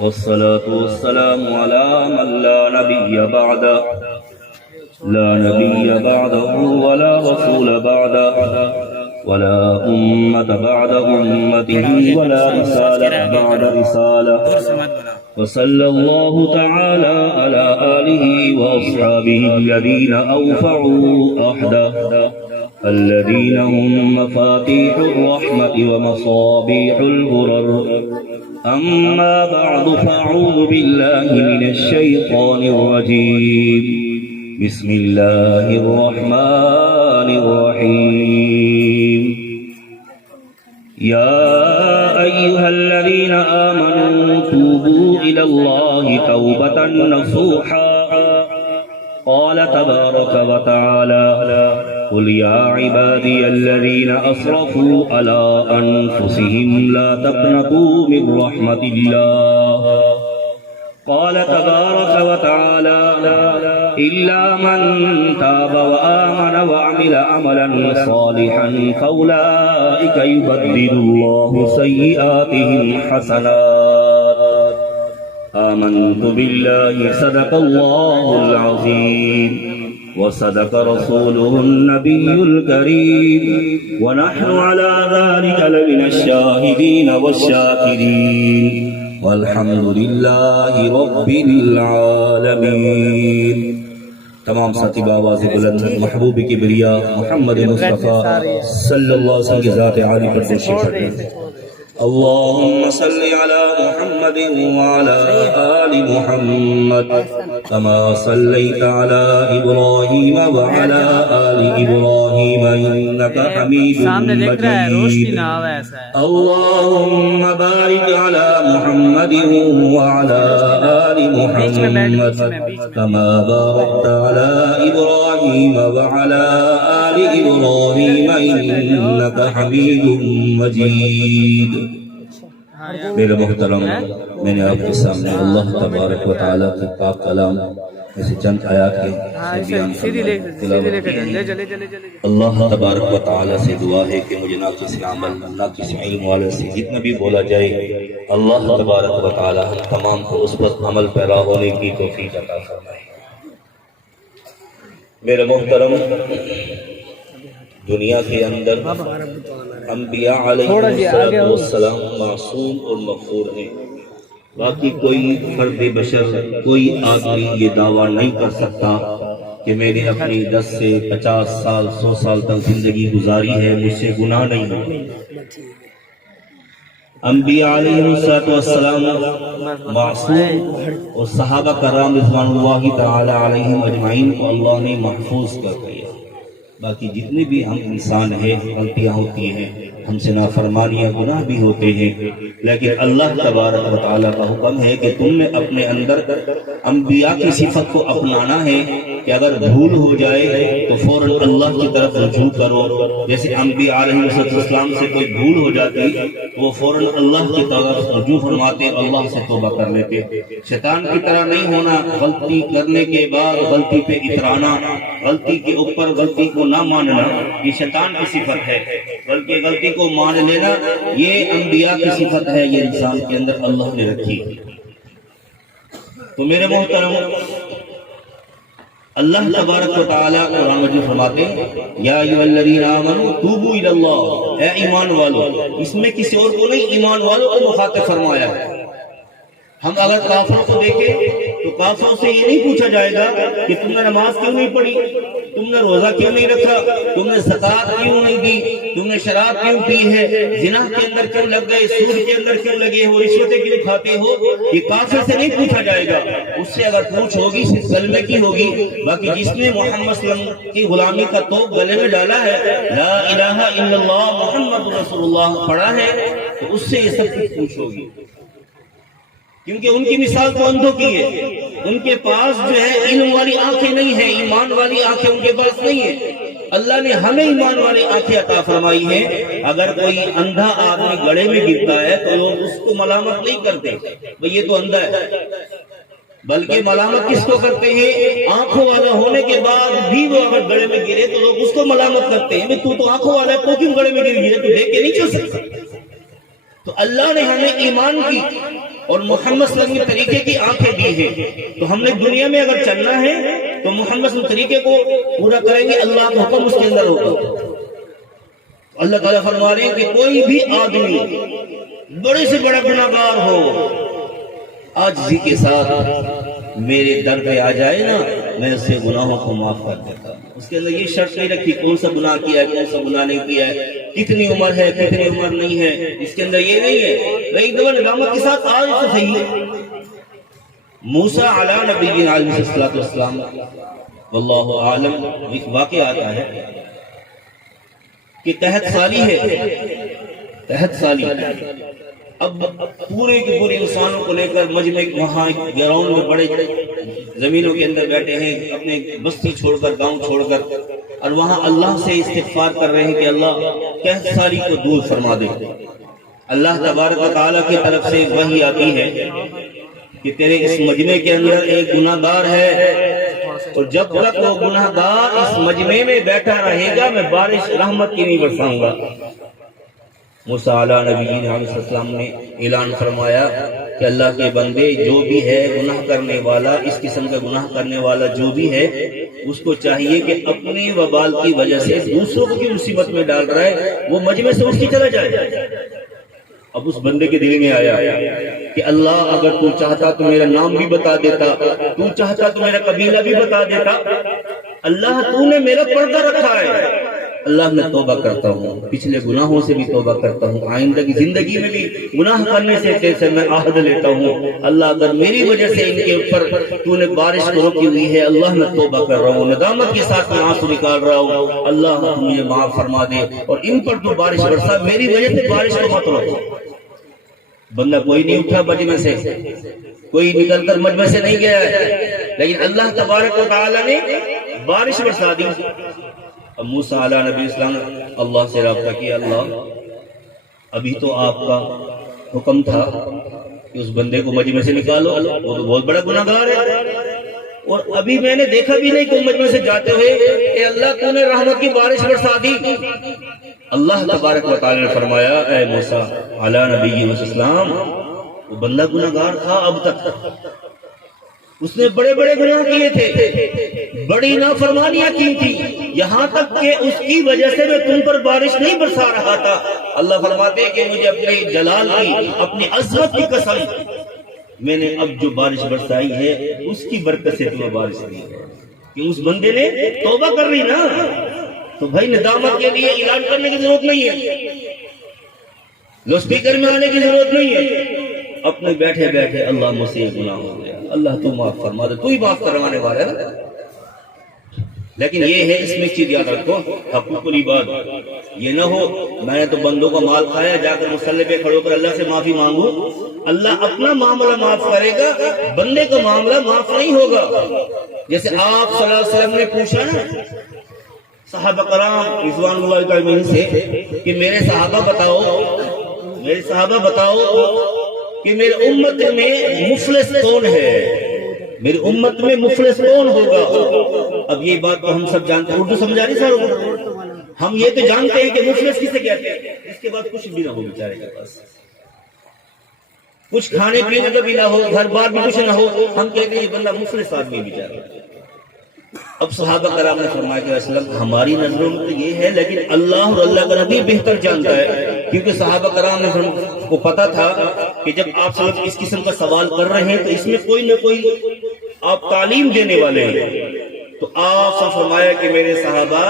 والصلاة والسلام على من لا نبي بعده ولا رسول بعده ولا أمة بعد أمته ولا رسالة بعد رسالة وصلى الله تعالى على آله وأصحابه الذين أوفعوا أحده الذين هم مفاتيح الرحمة ومصابيح الغرر. أما بعد فأعوذ بالله من الشيطان الرجيم. بسم الله الرحمن الرحيم. يا أيها الذين آمنوا توبوا إلى الله توبة نصوحا. قال تبارك وتعالى قل يا عبادي الذين أسرفوا على أنفسهم لا تقنطوا من رحمة الله. قال تبارك وتعالى إلا من تاب وآمن وعمل عملا صالحا فأولئك يبدل الله سيئاتهم حسنات. آمنت بالله صدق الله العظيم وصدق رسوله النبي الكريم ونحن على ذلك لمن الشاهدين والشاكرين والحمد لله رب العالمين. تمام ساتھی آواز بلند محبوب کبریا محمد مصطفیٰ صلی اللہ علیہ وسلم کی ذات عالی پر تشریف فرمائیں. اللهم صل على محمد وعلى آل محمد كما صليت على إبراهيم وعلى آل إبراهيم إنك حميد مجيد. اللهم بارك على محمد وعلى آل محمد كما باركت على إبراهيم وعلى آل إبراهيم إنك حميد مجيد. میرے محترم، میں نے آپ کے سامنے اللہ تبارک و تعالیٰ کی پاک کلام میں سے چند آیات کے بیان اللہ تبارک و تعالیٰ سے دعا ہے کہ مجھے ناقص عمل ناقص علم والے سے جتنا بھی بولا جائے اللہ تبارک و تعالیٰ تمام کو اس پر عمل پیرا ہونے کی توفیق عطا فرمائے. میرے محترم، دنیا کے اندر انبیاء علیہ السلام معصوم اور مغفور ہیں. باقی کوئی فرد بشر، کوئی آدمی یہ دعویٰ نہیں کر سکتا کہ میں نے اپنی 10 سے 50 سال 100 سال تک زندگی گزاری ہے، مجھ سے گناہ نہیں ہو. انبیاء علیہ السلام معصوم اور صحابہ کرام رضوان اللہ تعالی علیہم اجمعین کو اللہ نے محفوظ کر دیا. باقی جتنے بھی ہم انسان ہیں غلطیاں ہوتی ہیں، ہم سے نافرمانیاں گناہ بھی ہوتے ہیں، لیکن اللہ تبارک و تعالیٰ کا حکم ہے کہ تم نے اپنے اندر انبیاء کی صفت کو اپنانا ہے کہ اگر بھول ہو جائے تو فوراً اللہ کی طرف رجوع کرو. جیسے انبیاء علیہ السلام سے کوئی بھول ہو جاتی وہ فوراً اللہ کی طرف رجوع فرماتے، اللہ سے توبہ کر لیتے. شیطان کی طرح نہیں ہونا، غلطی کرنے کے بعد غلطی پہ اترانا، غلطی کے اوپر غلطی کو نہ ماننا، یہ شیطان کی صفت ہے. بلکہ غلطی کو مان لینا یہ انبیاء کی صفت ہے، یہ انسان کے اندر اللہ نے رکھی. تو میرے محترم، اللہ تبارک و تعالیٰ قرآن مجید فرماتے ہیں یا ایھا الذین آمنوا توبوا الی اللہ، اے ایمان والو. اس میں کسی اور کو نہیں، ایمان والوں کو مخاطب فرمایا ہے. ہم اگر کافروں کو دیکھیں تو کافروں سے یہ نہیں پوچھا جائے گا کہ تم نے نماز کیوں نہیں پڑھی، تم نے روزہ کیوں نہیں رکھا، تم نے زکوٰۃ کیوں نہیں دی، تم نے شراب کیوں پی ہے، زنا کے اندر کیوں لگ گئے، سود کے اندر کیوں لگے ہو، رشوتیں کیوں کھاتے ہو. یہ کافر سے نہیں پوچھا جائے گا. اس سے اگر پوچھ ہوگی صرف کلمے کی ہوگی. باقی جس نے محمد صلی اللہ علیہ وسلم کی غلامی کا توق گلے میں ڈالا ہے، لا الہ الا اللہ محمد رسول اللہ پڑھا ہے، تو اس سے یہ سب کچھ پوچھ ہوگی. کیونکہ ان کی مثال تو اندھوں کی ہے. ان کے پاس جو ہے علم والی آنکھیں نہیں ہیں، ایمان والی آنکھیں ان کے پاس نہیں ہیں. اللہ نے ہمیں ایمان والی آنکھیں عطا فرمائی ہیں. اگر کوئی اندھا آدمی گڑھے میں گرتا ہے تو لوگ اس کو ملامت نہیں کرتے بھئی یہ تو اندھا ہے، بلکہ ملامت کس کو کرتے ہیں؟ آنکھوں والا ہونے کے بعد بھی وہ اگر گڑھے میں گرے تو لوگ اس کو ملامت کرتے ہیں، تو آنکھوں والا ہے تو کیوں گڑھے میں گر گرے، تو دیکھ کے نہیں چل سکتا. تو اللہ نے ہمیں ایمان کی اور محمد صلی اللہ علیہ وسلم کے طریقے کی آنکھیں دی ہیں، تو ہم نے دنیا میں اگر چلنا ہے تو محمد صلی اللہ علیہ وسلم طریقے کو پورا کریں گے، اللہ کا حکم اس کے اندر ہوگا۔ اللہ تعالیٰ فرما رہے ہیں کہ کوئی بھی آدمی بڑے سے بڑا گناہگار ہو، عاجزی کے ساتھ میرے در پہ آ جائے نا، میں اس سے گناہوں کو معاف کر دیتا ہوں۔ اس کے اندر یہ شرط نہیں رکھی کون سا گناہ کیا ہے، کون سا گناہ نہیں کیا ہے، کتنی عمر ہے، کتنی عمر نہیں ہے، اس کے اندر یہ نہیں ہے، ایک دفعہ ندامت کے ساتھ آج تو صحیح ہے۔ موسیٰ علی نبینا علیہ الصلوۃ والسلام، واللہ عالم، ایک واقعہ آتا ہے کہ قحط سالی ہے، قحط سالی، اب پورے کے پورے انسانوں کو لے کر مجمع وہاں گراؤنڈ میں بڑے زمینوں کے اندر بیٹھے ہیں، اپنے بستی چھوڑ کر، گاؤں چھوڑ کر، اور وہاں اللہ سے استغفار کر رہے ہیں کہ اللہ قحط سالی کو دور فرما دے۔ اللہ تبارک و تعالیٰ کی طرف سے وحی آتی ہے کہ تیرے اس مجمع کے اندر ایک گناہ گار ہے، اور جب تک وہ گناہ گار اس مجمع میں بیٹھا رہے گا میں بارش رحمت کی نہیں برساؤں گا۔ موسیٰ علیہ نبینا علیہ السلام نے اعلان فرمایا کہ اللہ کے بندے جو بھی ہے گناہ کرنے والا، اس قسم کا گناہ کرنے والا جو بھی ہے، اس کو چاہیے کہ اپنے وبال کی وجہ سے دوسروں کو بھی مصیبت میں ڈال رہا ہے، وہ مجمع سے اٹھ کے چلا جائے۔ اب اس بندے کے دل میں آیا کہ اللہ اگر تو چاہتا تو میرا نام بھی بتا دیتا، تو چاہتا تو میرا قبیلہ بھی بتا دیتا، اللہ تو نے میرا پردہ رکھا ہے، اللہ میں توبہ کرتا ہوں، پچھلے گناہوں سے بھی توبہ کرتا ہوں، آئندہ کی زندگی میں بھی گناہ کرنے سے جیسے میں عہد لیتا ہوں، اللہ اگر میری وجہ سے ان کے اوپر تو نے بارش کو روکی ہوئی ہے، اللہ میں توبہ کر رہا ہوں، ندامت کے ساتھ میں آنسو نکال رہا ہوں، اللہ مجھے معاف فرما دے اور ان پر تو بارش برسا، میری وجہ سے بارش کو مت روکو۔ بندہ کوئی نہیں اٹھا مجمع سے، کوئی نکل کر مجمع سے نہیں گیا ہے، لیکن اللہ تبارک و تعالی نے بارش برسا دی۔ اب موسیٰ علیہ نبی اسلام نے اللہ سے رابطہ کیا، اللہ ابھی تو آپ کا حکم تھا کہ اس بندے کو مجمع سے نکالو، وہ تو بہت بڑا گناہ گار ہے، اور ابھی میں نے دیکھا بھی نہیں کہ مجمع سے جاتے ہوئے، اے اللہ تو نے رحمت کی بارش برسا دی۔ اللہ تبارک و تعالی نے فرمایا، اے موسیٰ علیہ نبی السلام، وہ بندہ گناہ گار تھا، اب تک اس نے بڑے بڑے گناہ کیے تھے، بڑی نافرمانیاں کی تھی، یہاں تک کہ اس کی وجہ سے میں تم پر بارش نہیں برسا رہا تھا۔ اللہ فرماتے ہیں کہ مجھے اپنے جلال کی، اپنی عظمت کی قسم، میں نے اب جو بارش برسائی ہے اس کی برکت سے تمہیں بارش دی ہے، کہ اس بندے نے توبہ کر لی نا، تو بھائی ندامت کے لیے اعلان کرنے کی ضرورت نہیں ہے، لوڈ سپیکر میں آنے کی ضرورت نہیں ہے، اپنے بیٹھے بیٹھے اللہ مجھ سے گناہ ہو گیا، اللہ تو معاف فرما دے، تو ہی معاف کروانے والا ہے۔ لیکن یہ ہے، اس میں چیز یاد رکھو، حقوق العباد، یہ نہ ہو میں نے تو بندوں کا مال کھایا، جا کر مصلی پہ کھڑے ہو کر اللہ سے معافی مانگو، اللہ اپنا معاملہ معاف کرے گا، بندے کا معاملہ معاف نہیں ہوگا۔ جیسے آپ صلی اللہ علیہ وسلم نے پوچھا نا صحابہ کرام رضوان اللہ علیہم سے کہ میرے صحابہ بتاؤ کہ میرے امت میں مفلس کون ہے، میری امت میں مفلس کون ہوگا؟ اب یہ بات تو ہم سب جانتے ہیں، اردو سمجھا نہیں سر، ہم یہ تو جانتے ہیں کہ مفلس کسے کہتے ہیں، اس کے بعد کچھ بھی نہ ہو بیچارے کے پاس، کچھ کھانے پینے کا بھی نہ ہو، گھر بار بھی کچھ نہ ہو، ہم کہتے ہیں یہ بندہ مفلس آدمی بیچارہ۔ اب صحابہ کرام نے فرمایا کہ اسلم ہماری نظروں میں تو یہ ہے، لیکن اللہ اور اللہ کا نبی بہتر جانتا ہے، کیونکہ صحابہ کرام نے کو پتا تھا کہ جب آپ صلی اللہ علیہ وسلم اس قسم کا سوال کر رہے ہیں تو اس میں کوئی نہ کوئی آپ تعلیم دینے والے ہیں، تو آپ نے فرمایا کہ میرے صحابہ،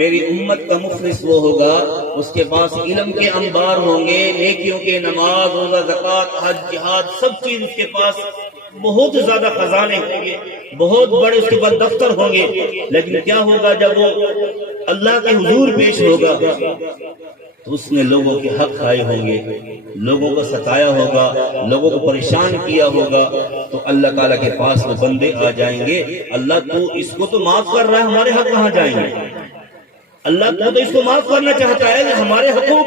میری امت کا مفلس وہ ہوگا اس کے پاس علم کے انبار ہوں گے، نیکیوں کے، نماز، روزہ، زکوٰۃ، حج، جہاد، سب چیز اس کے پاس بہت زیادہ خزانے ہوں گے، بہت بڑے اس کے بعد دفتر ہوں گے، لیکن کیا ہوگا جب وہ اللہ کے حضور پیش ہوگا تو اس نے لوگوں کے حق کھائے ہوں گے، لوگوں کو ستایا ہوگا، لوگوں کو پریشان کیا ہوگا، تو اللہ تعالیٰ کے پاس وہ بندے آ جائیں گے، اللہ تو اس کو تو معاف کر رہا ہے، ہمارے حق کہاں جائیں گے؟ اللہ تو اس کو معاف کرنا چاہتا ہے، ہمارے حقوق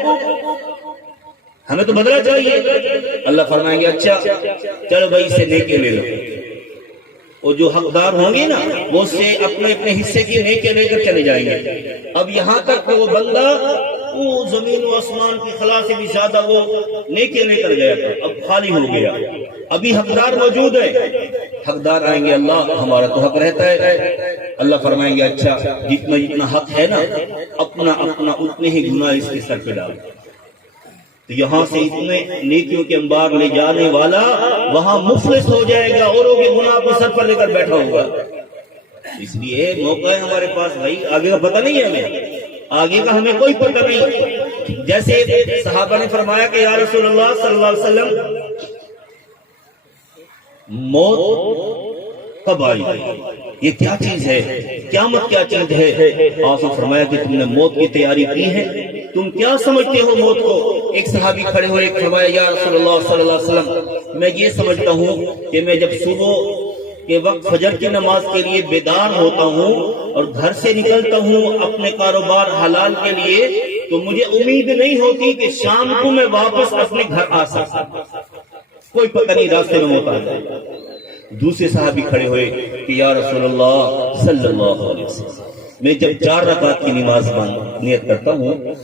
ہمیں تو بدلنا چاہیے۔ اللہ فرمائیں گے اچھا چلو بھائی اسے نیکی لے لو، اور جو حقدار ہوں گے نا وہ اس سے اپنے اپنے حصے کی نیکی لے کر چلے جائیں گے۔ اب یہاں تک کہ وہ بندہ وہ زمین و آسمان کی خلا سے بھی زیادہ وہ نیکی لے کر گیا تھا، اب خالی ہو گیا، ابھی حقدار موجود ہے، حقدار آئیں گے اللہ ہمارا تو حق رہتا ہے، اللہ فرمائیں گے اچھا جتنا جتنا حق ہے نا اپنا اپنا اتنے ہی گناہ اس کے سر پہ ڈال، تو یہاں سے اتنے نیکیوں کے انبار لے جانے والا وہاں مفلس ہو جائے گا، اوروں کے گناہ کو سر پر لے کر بیٹھا ہوگا۔ اس لیے موقع ہے ہمارے پاس بھائی، آگے کا پتہ نہیں ہے ہمیں، آگے کا ہمیں کوئی پتہ نہیں۔ جیسے صحابہ نے فرمایا کہ یا رسول اللہ صلی اللہ علیہ وسلم موت کب آئی، یہ کیا چیز ہے، قیامت کیا چیز ہے؟ آپ نے فرمایا کہ تم نے موت کی تیاری کی ہے، تم کیا سمجھتے ہو موت کو؟ ایک صحابی کھڑے ہوئے فرمایا یا رسول اللہ صلی اللہ علیہ وسلم میں یہ سمجھتا ہوں کہ میں جب صبح کے وقت فجر کی نماز کے لیے بیدار ہوتا ہوں اور گھر سے نکلتا ہوں اپنے کاروبار حلال کے لیے، تو مجھے امید نہیں ہوتی کہ شام کو میں واپس اپنے گھر آ سکتا، کوئی پتہ نہیں راستے میں موت آ جائے۔ دوسرے صحابی کھڑے ہوئے کہ یا رسول اللہ صلی اللہ علیہ وسلم میں جب 4 رکعت کی نماز نیت کرتا ہوں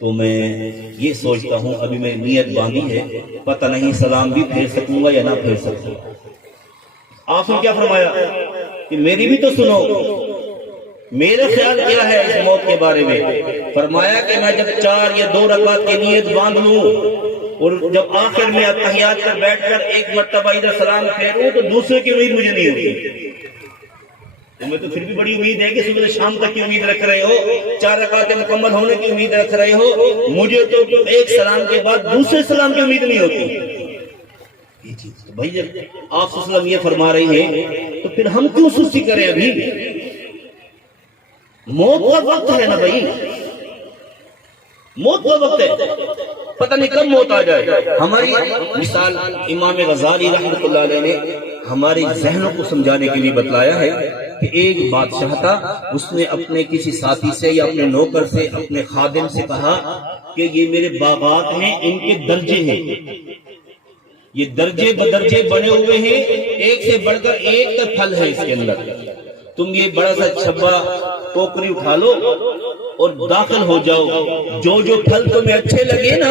تو میں یہ سوچتا ہوں ابھی میں نیت باندھی ہے، پتہ نہیں سلام بھی پھیر سکوں گا یا نہ پھیر سکوں گا۔ آپ نے کیا فرمایا کہ میری بھی تو سنو، میرا خیال کیا ہے اس موت کے بارے میں؟ فرمایا کہ میں جب 4 یا 2 رکعت کی نیت باندھ لوں اور جب آخر میں اتحیات پر بیٹھ کر ایک مرتبہ ادھر سلام پھیروں تو دوسرے کی امید مجھے نہیں ہوتی۔ تمہیں تو پھر بھی بڑی امید ہے کہ صبح سے شام تک کی امید رکھ رہے ہو، 4 رکعتیں مکمل ہونے کی امید رکھ رہے ہو، مجھے تو ایک سلام کے بعد دوسرے سلام کی امید نہیں ہوتی۔ یہ چیز تو بھائی جب آپ صلی اللہ علیہ وسلم یہ فرما رہی ہے تو پھر ہم کیوں سستی کریں؟ ابھی موت کا وقت ہے نا بھائی، موت کا وقت ہے، پتہ نہیں کب موت آ جائے۔ ہماری مثال امام غزالی رحمۃ اللہ علیہ نے ہمارے ذہنوں کو سمجھانے کے لیے بتلایا ہے کہ ایک بادشاہ تھا، اس نے اپنے کسی ساتھی سے یا اپنے نوکر سے اپنے خادم سے کہا کہ یہ میرے باغات ہیں، ان کے درجے ہیں، یہ درجے بدرجے بنے ہوئے ہیں، ایک سے بڑھ کر ایک کا پھل ہے اس کے اندر، تم یہ بڑا سا چھبا ٹوکری اٹھا لو اور داخل ہو جاؤ، جو جو پھل تمہیں اچھے لگے نا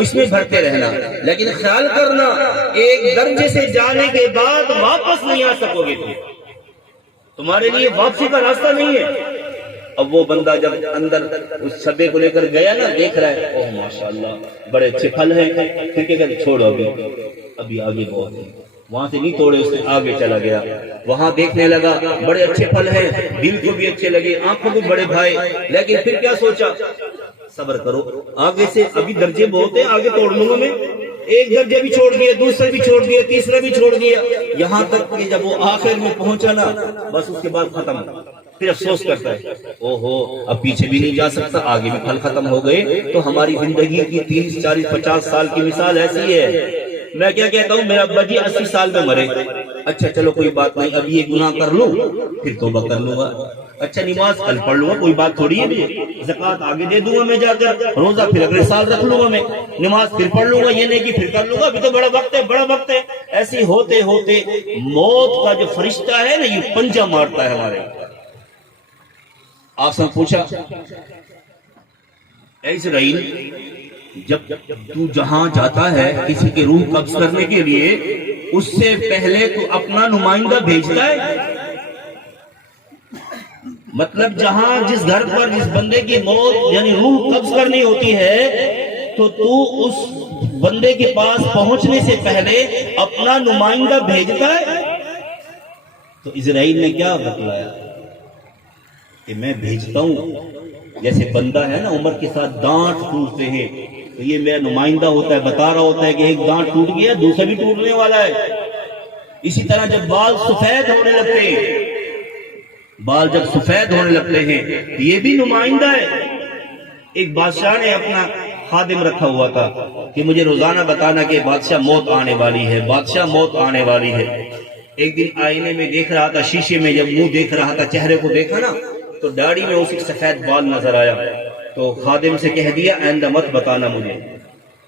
اس میں بھرتے رہنا، لیکن خیال کرنا ایک درجے سے جانے کے بعد واپس نہیں آ سکو گے، تمہارے لیے واپسی کا راستہ نہیں ہے۔ اب وہ بندہ جب اندر اس چھبے کو لے کر گیا نا، دیکھ رہا ہے اوہ ماشاءاللہ بڑے اچھے پھل ہیں، پھر کہہ کر چھوڑو ابھی آگے بہت ہے، وہاں سے نہیں توڑے، اس نے آگے چلا گیا، وہاں دیکھنے لگا بڑے اچھے پھل ہیں، دل کو بھی اچھے لگے، آنکھوں کو بڑے بھائے، لیکن پھر کیا سوچا، صبر کرو آگے سے ابھی درجے بہت ہیں، آگے توڑ لوں گا میں، ایک درجے بھی چھوڑ دیا، دوسرے بھی چھوڑ دیا، تیسرا بھی چھوڑ دیا، یہاں تک کہ جب وہ آخر میں پہنچا نا بس اس کے بعد ختم، پھر افسوس کرتا ہے اوہو اب پیچھے بھی نہیں جا سکتا، آگے بھی پھل ختم ہو گئے۔ تو ہماری زندگی کی 30 40 50 سال کی مثال ایسی ہے، میں کیا کہتا ہوں میرا ابا جی 80 سال میں مرے، اچھا چلو کوئی بات نہیں، اب یہ گناہ کر لوں پھر توبہ کر لوں گا، اچھا نماز کل پڑھ لوں گا، کوئی بات تھوڑی ہے، زکوٰۃ آگے دے دوں گا میں جا کر، روزہ پھر اگلے سال رکھ لوں گا میں، نماز پھر پڑھ لوں گا، یہ نہیں کہ پھر کر لوں گا، ابھی تو بڑا وقت ہے بڑا وقت ہے۔ ایسے ہوتے ہوتے موت کا جو فرشتہ ہے نا یہ پنجہ مارتا ہے ہمارے۔ آپ سے پوچھا اے اسرائیل جب تو جہاں جاتا ہے کسی کی روح قبض کرنے کے لیے، اس سے پہلے تو اپنا نمائندہ بھیجتا ہے، مطلب جہاں جس گھر پر جس بندے کی موت یعنی روح قبض کرنی ہوتی ہے تو اس بندے کے پاس پہنچنے سے پہلے اپنا نمائندہ بھیجتا ہے۔ تو اسرائیل نے کیا بتلایا کہ میں بھیجتا ہوں، جیسے بندہ ہے نا عمر کے ساتھ دانت ٹوٹتے ہیں تو یہ میرا نمائندہ ہوتا ہے، بتا رہا ہوتا ہے کہ ایک دانت ٹوٹ گیا دوسرا بھی ٹوٹنے والا ہے۔ اسی طرح جب بال سفید ہونے لگتے ہیں، بال جب سفید ہونے لگتے ہیں تو یہ بھی نمائندہ ہے۔ ایک بادشاہ نے اپنا خادم رکھا ہوا تھا کہ مجھے روزانہ بتانا کہ بادشاہ موت آنے والی ہے، بادشاہ موت آنے والی ہے۔ ایک دن آئینے میں دیکھ رہا تھا، شیشے میں جب منہ دیکھ رہا تھا، چہرے کو دیکھا نا تو داڑھی میں اسے سفید بال نظر آیا، تو خادم سے کہہ دیا آئندہ مت بتانا مجھے،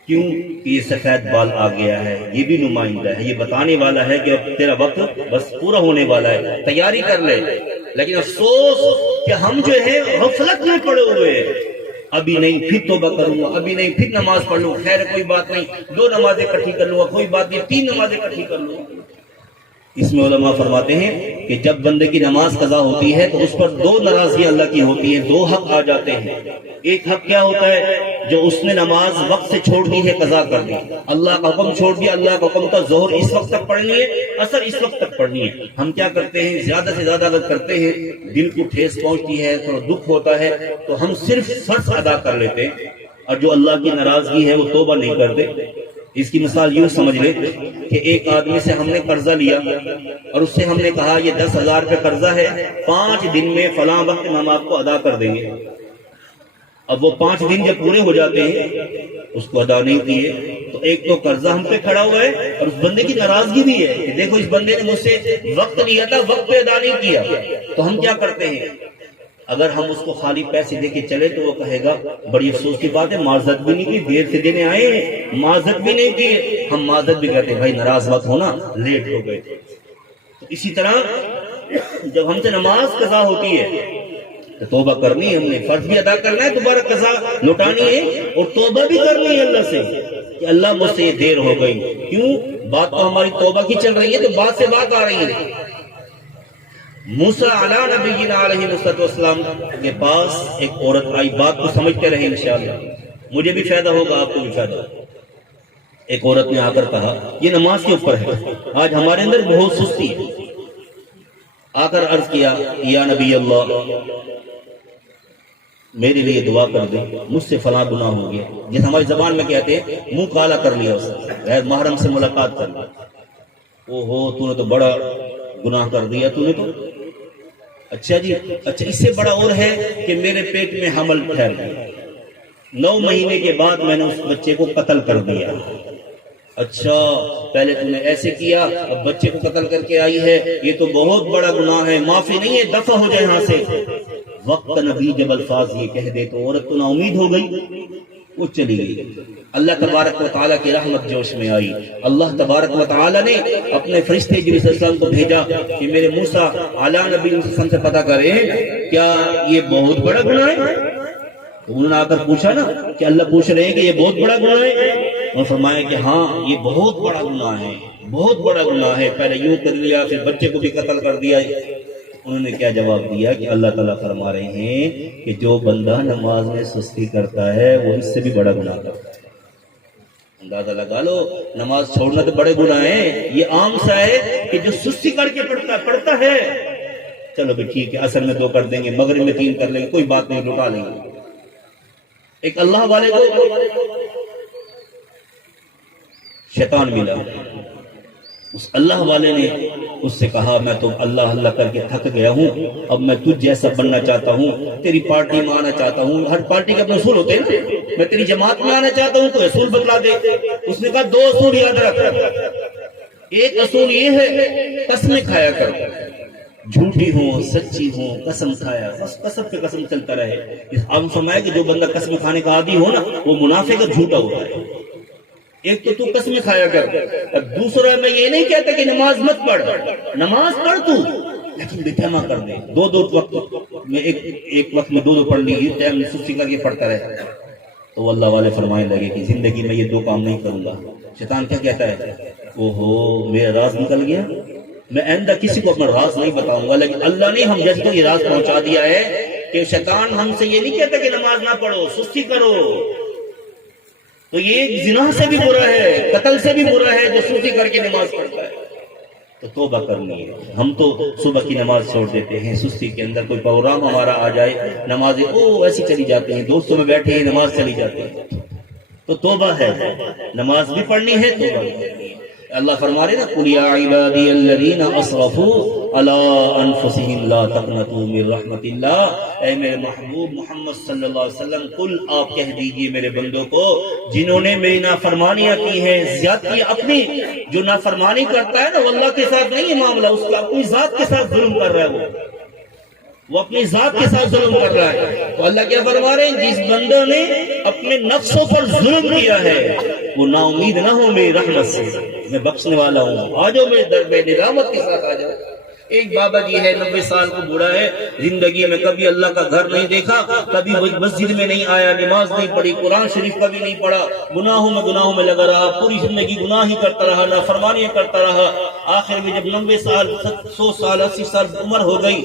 کیوں کہ یہ سفید بال آ گیا ہے، یہ بھی نمائندہ ہے، یہ بتانے والا ہے کہ اب تیرا وقت بس پورا ہونے والا ہے، تیاری کر لے۔ لیکن افسوس کہ ہم جو ہے غفلت میں پڑے ہوئے ہیں، ابھی نہیں پھر توبہ کروں گا، ابھی نہیں پھر نماز پڑھ لوں، خیر کوئی بات نہیں 2 نمازیں اکٹھی کر لوں گا، کوئی بات نہیں 3 نمازیں اکٹھی کر لوں گا۔ اس میں علماء فرماتے ہیں کہ جب بندے کی نماز قضا ہوتی ہے تو اس پر 2 ناراضگی اللہ کی ہوتی ہے، 2 حق آ جاتے ہیں۔ ایک حق کیا ہوتا ہے؟ جو اس نے نماز وقت سے چھوڑ دی ہے، قضا کر دی، اللہ کا حکم چھوڑ دیا، اللہ کا حکم تھا ظہر اس وقت تک پڑھنی ہے، عصر اس وقت تک پڑھنی ہے۔ ہم کیا کرتے ہیں؟ زیادہ سے زیادہ اگر کرتے ہیں، دل کو ٹھیس پہنچتی ہے، تھوڑا دکھ ہوتا ہے، تو ہم صرف فرض ادا کر لیتے ہیں، اور جو اللہ کی ناراضگی ہے وہ توبہ نہیں کرتے۔ اس کی مثال یوں سمجھ لے کہ ایک آدمی سے ہم نے قرضہ لیا اور اس سے ہم نے کہا یہ 10,000 روپے قرضہ ہے، 5 دن میں فلاں وقت ہم آپ کو ادا کر دیں گے۔ اب وہ 5 دن جب پورے ہو جاتے ہیں اس کو ادا نہیں کیے تو ایک تو قرضہ ہم پہ کھڑا ہوا ہے اور اس بندے کی ناراضگی بھی ہے کہ دیکھو اس بندے نے مجھ سے وقت لیا تھا، وقت پہ ادا نہیں کیا۔ تو ہم کیا کرتے ہیں؟ اگر ہم اس کو خالی پیسے دے کے چلے تو وہ کہے گا بڑی افسوس کی بات ہے، معذرت بھی نہیں کی، دیر سے دینے آئے ہیں، معذرت بھی نہیں کی۔ ہم معذرت بھی کہتے ہیں بھائی ناراض مت ہونا، لیٹ ہو گئے تھے۔ تو اسی طرح جب ہم سے نماز قضا ہوتی ہے تو توبہ کرنی ہے، ہم نے فرض بھی ادا کرنا ہے، دوبارہ قضا لوٹانی ہے، اور توبہ بھی کرنی ہے اللہ سے کہ اللہ مجھ سے یہ دیر ہو گئی۔ کیوں؟ بات تو ہماری توبہ کی چل رہی ہے، تو بات سے بات آ رہی ہے۔ موسیٰ علیہ نبینا علیہ السلام کے پاس ایک عورت آئی، بات کو سمجھتے رہے انشاءاللہ، مجھے بھی فائدہ ہوگا، آپ کو بھی فائدہ ہوگا۔ ایک عورت نے آ کر کہا، یہ نماز کے اوپر ہے، آج ہمارے اندر بہت سستی ہے۔ آ کر عرض کیا یا نبی اللہ میرے لیے دعا کر دیں، مجھ سے فلاں گناہ ہو گیا، جس ہماری زبان میں کہتے ہیں منہ کالا کر لیا، اس نے غیر محرم سے ملاقات کر لی۔ اوہو تو نے تو بڑا گناہ کر دیا، تو نے تو اچھا جی، اچھا اس سے بڑا اور ہے کہ میرے پیٹ میں حمل ٹھہر گیا، 9 مہینے کے بعد میں نے اس بچے کو قتل کر دیا۔ اچھا پہلے تم نے ایسے کیا، اب بچے کو قتل کر کے آئی ہے، یہ تو بہت بڑا گناہ ہے، معافی نہیں ہے، دفع ہو جائے یہاں سے۔ وقت نبی جب الفاظ یہ کہہ دے تو عورت تو نا امید ہو گئی، وہ چلی گئی۔ اللہ تبارک و تعالیٰ کی رحمت جوش میں آئی، اللہ تبارک و تعالیٰ نے اپنے فرشتے جبریل صلی اللہ علیہ وسلم کو بھیجا کہ میرے موسیٰ اعلیٰ نبی صلی اللہ علیہ وسلم سے پتہ کریں کیا یہ بہت بڑا گناہ ہے؟ تو انہوں نے آ کر پوچھا نا کہ اللہ پوچھ رہے ہیں کہ یہ بہت بڑا گناہ ہے؟ اور فرمایا کہ ہاں یہ بہت بڑا گناہ ہے، بہت بڑا گناہ ہے، پہلے یوں کر لیا پھر بچے کو بھی قتل کر دیا۔ انہوں نے کیا جواب دیا کہ اللہ تعالیٰ فرما رہے ہیں کہ جو بندہ نماز میں سستی کرتا ہے وہ اس سے بھی بڑا گناہ کرتا ہے۔ اندازہ لگا لو، نماز چھوڑنا تو بڑے گناہ ہیں، یہ عام سا ہے کہ جو سستی کر کے پڑھتا ہے، چلو بھی ٹھیک ہے عصر میں 2 کر دیں گے، مغرب میں 3 کر لیں گے، کوئی بات نہیں، لوٹا لیں گے۔ ایک اللہ والے کو شیطان ملا، اس اللہ والے نے اس سے کہا میں تو اللہ اللہ کر کے تھک گیا ہوں، اب میں تجھ جیسا بننا چاہتا ہوں، تیری پارٹی میں آنا چاہتا ہوں۔ ہر پارٹی کے اپنے اصول ہوتے ہیں نا، میں تیری جماعت میں آنا چاہتا ہوں تو اصول بتلا دے۔ اس نے کہا 2 اصول یاد رکھ، ایک اصول یہ ہے قسمیں کھایا کر، جھوٹی ہوں سچی ہوں، قسم کھایا، بس قسم پہ قسم چلتا رہے۔ اس عام فرمایا کہ جو بندہ قسم کھانے کا عادی ہو نا وہ منافق اور جھوٹا ہوتا ہے۔ ایک تو قسمیں کھایا کر، اور دوسرا میں یہ نہیں کہتا کہ نماز مت پڑھ، نماز پڑھ تو لیکن بٹھانا کر دے، 2 وقت میں ایک وقت میں 2 پڑھ لی، ٹائم سستی کر کے پڑھتا رہے۔ تو اللہ والے فرمانے لگے کہ زندگی میں یہ 2 کام نہیں کروں گا۔ شیطان کیا کہتا ہے؟ اوہو میرا راز نکل گیا، میں آئندہ کسی کو اپنا راز نہیں بتاؤں گا، لیکن اللہ نے ہم جیسے کو یہ راز پہنچا دیا ہے کہ شیطان ہم سے یہ نہیں کہتا کہ نماز نہ پڑھو، سستی کرو۔ تو یہ زنا سے بھی برا ہے، قتل سے بھی برا ہے جو سستی کر کے نماز پڑھتا ہے۔ تو توبہ کرنی ہے۔ ہم تو صبح کی نماز چھوڑ دیتے ہیں، سستی کے اندر کوئی پروگرام ہمارا آ جائے، نمازیں ایسی چلی جاتی ہیں، دوستوں میں بیٹھے ہیں نماز چلی جاتی ہے۔ تو توبہ ہے، نماز بھی پڑھنی ہے، توبہ بھی کرنی ہے۔ اللہ فرما رہے نا قُلْ يَا عِبَادِيَ الَّذِينَ أَسْرَفُوا عَلَىٰ أَنفُسِهِمْ لَا تَقْنَطُوا مِن رَحْمَةِ اللَّهِ، اے میرے محبوب محمد صلی اللہ علیہ وسلم، قل آپ کہہ دیجئے میرے بندوں کو جنہوں نے میری نافرمانیاں کی ہیں، زیادتی اپنی، جو نافرمانی کرتا ہے نا وہ اللہ کے ساتھ نہیں ہے معاملہ، اس کا اپنی ذات کے ساتھ ظلم کر رہا ہے، وہ اپنی ذات کے ساتھ ظلم کر رہا ہے۔ تو اللہ کیا فرما رہے ہیں؟ جس بندوں نے اپنے نفسوں پر ظلم کیا ہے وہ نا امید نہ ہو میری رحمت سے، میں بخشنے والا ہوں، آ جاؤ میرے در پہ ندامت کے ساتھ آ جاؤ۔ ایک بابا جی ہے 90 سال کو بوڑھا ہے، زندگی میں کبھی اللہ کا گھر نہیں دیکھا، کبھی مسجد میں نہیں آیا، نماز نہیں پڑھی، قرآن شریف کبھی نہیں پڑھا، گناہوں میں لگا رہا، پوری زندگی گناہ ہی کرتا رہا، نافرمانیاں کرتا رہا۔ آخر میں جب 90 سال 100 سال 80 سال عمر ہو گئی،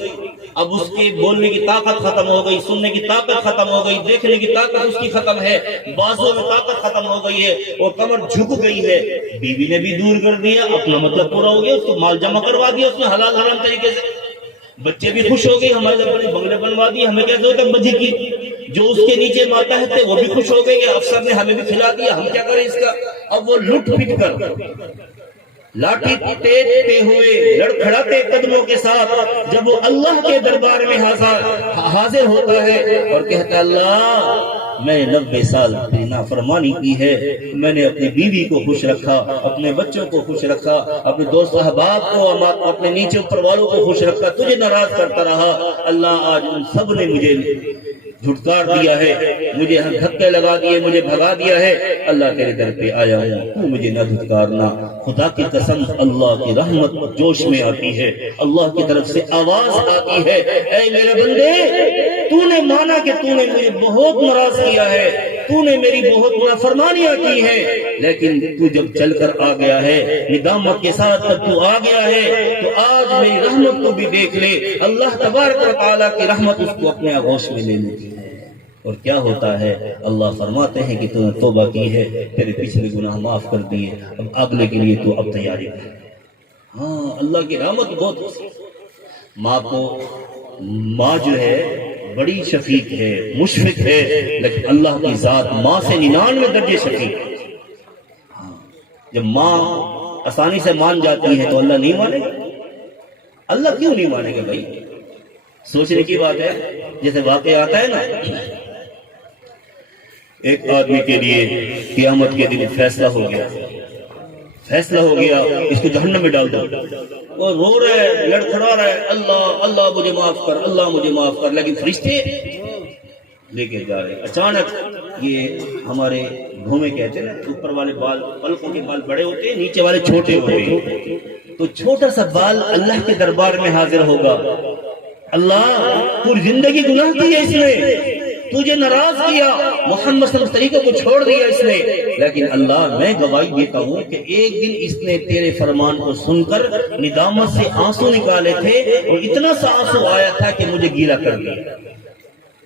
اب اس کے بولنے کی طاقت ختم ہو گئی، سننے کی طاقت ختم ہو گئی، دیکھنے کی طاقت اس کی ختم ہے، بازوں میں طاقت ختم ہو گئی ہے، اور کمر جھک گئی ہے۔ بیوی نے بھی دور کر دیا، اپنا مطلب پورا ہو گیا، اس کو مال جمع کروا دیا اس نے حلال حرام طریقے سے، بچے بھی خوش ہو گئے، ہمارے بڑے بنگلے بنوا دیے، ہمیں کیا ضرورت ہے بجھی کی، جو اس کے نیچے ماتحت تھے وہ بھی خوش ہو گئے کہ افسر نے ہمیں بھی کھلا دیا، ہم کیا کریں اس کا۔ اب وہ لٹ پٹ کر لاٹھی ٹیکتے ہوئے لڑکھڑاتے قدموں کے ساتھ جب وہ اللہ کے دربار میں حاضر ہوتا ہے اور کہتا ہے اللہ میں 90 سال تیری نافرمانی کی ہے، میں نے اپنی بیوی کو خوش رکھا، اپنے بچوں کو خوش رکھا، اپنے دوست احباب کو، اپنے نیچے اوپر والوں کو خوش رکھا، تجھے ناراض کرتا رہا، اللہ آج ان سب نے مجھے جھٹکار دیا ہے، مجھے دھکے لگا دیے، مجھے بھگا دیا ہے، اللہ تیرے در پہ آیا ہوں، تو مجھے نہ دھتکارنا۔ خدا کی قسم اللہ کی رحمت جوش میں آتی ہے، اللہ کی طرف سے آواز آتی ہے، اے میرے بندے تو نے مانا کہ تو نے مجھے بہت ناراض کیا ہے، تو نے میری بہت نافرمانیاں کی ہے، لیکن تو جب چل کر آ گیا ہے ندامت کے ساتھ تب تو آ گیا ہے، تو آج میری رحمت کو بھی دیکھ لے۔ اللہ تبارک و تعالیٰ کی رحمت اس کو اپنے آغوش میں لے لیتی ہے۔ اور کیا ہوتا ہے، اللہ فرماتے ہیں کہ تو نے توبہ کی ہے، تیرے پچھلے گناہ معاف کر دیے، اب اگلے کے لیے تو اب تیاری کر۔ ہاں اللہ کی رحمت بہت ہے۔ ماں جو ہے بڑی شفیق ہے، مشفق ہے، لیکن اللہ کی ذات ماں سے 99 درجے شفیق ہے۔ جب ماں آسانی سے مان جاتی ہے تو اللہ نہیں مانے گا؟ اللہ کیوں نہیں مانے گا بھائی؟ سوچنے کی بات ہے۔ جیسے واقعہ آتا ہے نا، ایک آدمی کے لیے قیامت کے دن فیصلہ ہو گیا، اس کو جہنم میں ڈال دو، وہ رو رہا ہے، لڑکھڑا رہا ہے، اللہ اللہ مجھے معاف کر، اللہ مجھے معاف کر، لیکن فرشتے لے کے جا رہے۔ اچانک یہ ہمارے گھومے کہتے ہیں نا، اوپر والے بال پلکوں کے بال بڑے ہوتے ہیں، نیچے والے چھوٹے ہوتے ہیں، تو چھوٹا سا بال اللہ کے دربار میں حاضر ہوگا، اللہ پوری زندگی گناہ کی ہے اس نے، تجھے ناراض کیا، محمد صلی اللہ علیہ وسلم طریقے کو چھوڑ دیا اس نے، لیکن اللہ میں گواہی دیتا ہوں کہ ایک دن اس نے تیرے فرمان کو سن کر ندامت سے آنسو نکالے تھے، اور اتنا سا آنسو آیا تھا کہ مجھے گیلا کر دیا۔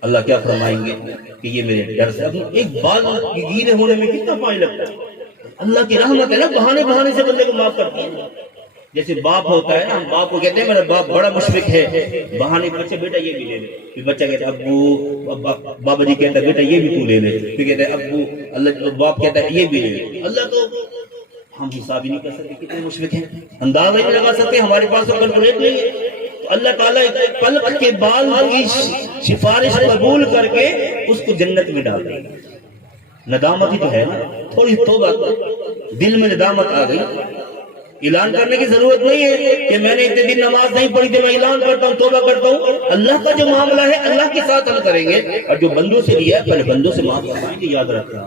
اللہ کیا فرمائیں گے کہ یہ میرے ڈر سے، ایک بال کی گیلے ہونے میں کتنا پانی لگتا ہے۔ اللہ کی رحمت ہے نا، بہانے سے بندے کو معاف کرتی ہے۔ جیسے باپ ہوتا ہے نا، ہم باپ کو کہتے ہیں میرا باپ بڑا مشفق ہے، بہانے بچے بیٹا یہ بھی لے لے، پھر بچہ کہتا ہے ابو، بابا جی کہتا ہے بیٹا یہ بھی تو لے لے، پھر کہتا ہے ابو، اللہ باپ کہتا ہے یہ بھی لے لے۔ اللہ تو ہم حساب ہی نہیں کر سکتے کتنے مشفق ہیں، اندازہ ہی نہیں لگا سکتے، ہمارے پاس تو کیلکولیٹ نہیں ہے۔ تو اللہ تعالیٰ پلک کے بال کی سفارش قبول کر کے اس کو جنت میں ڈال دے۔ ندامت ہی تو ہے نا، تھوڑی توبہ، دل میں ندامت آ گئی، اعلان کرنے کی ضرورت نہیں ہے کہ میں نے اتنے دن نماز نہیں پڑھی تھی، میں اعلان کرتا ہوں، توبہ کرتا ہوں۔ اللہ کا جو معاملہ ہے اللہ کے ساتھ حل کریں گے، اور جو بندوں سے لیا ہے پہلے بندوں سے معاف کروائیں گے، یاد رکھنا،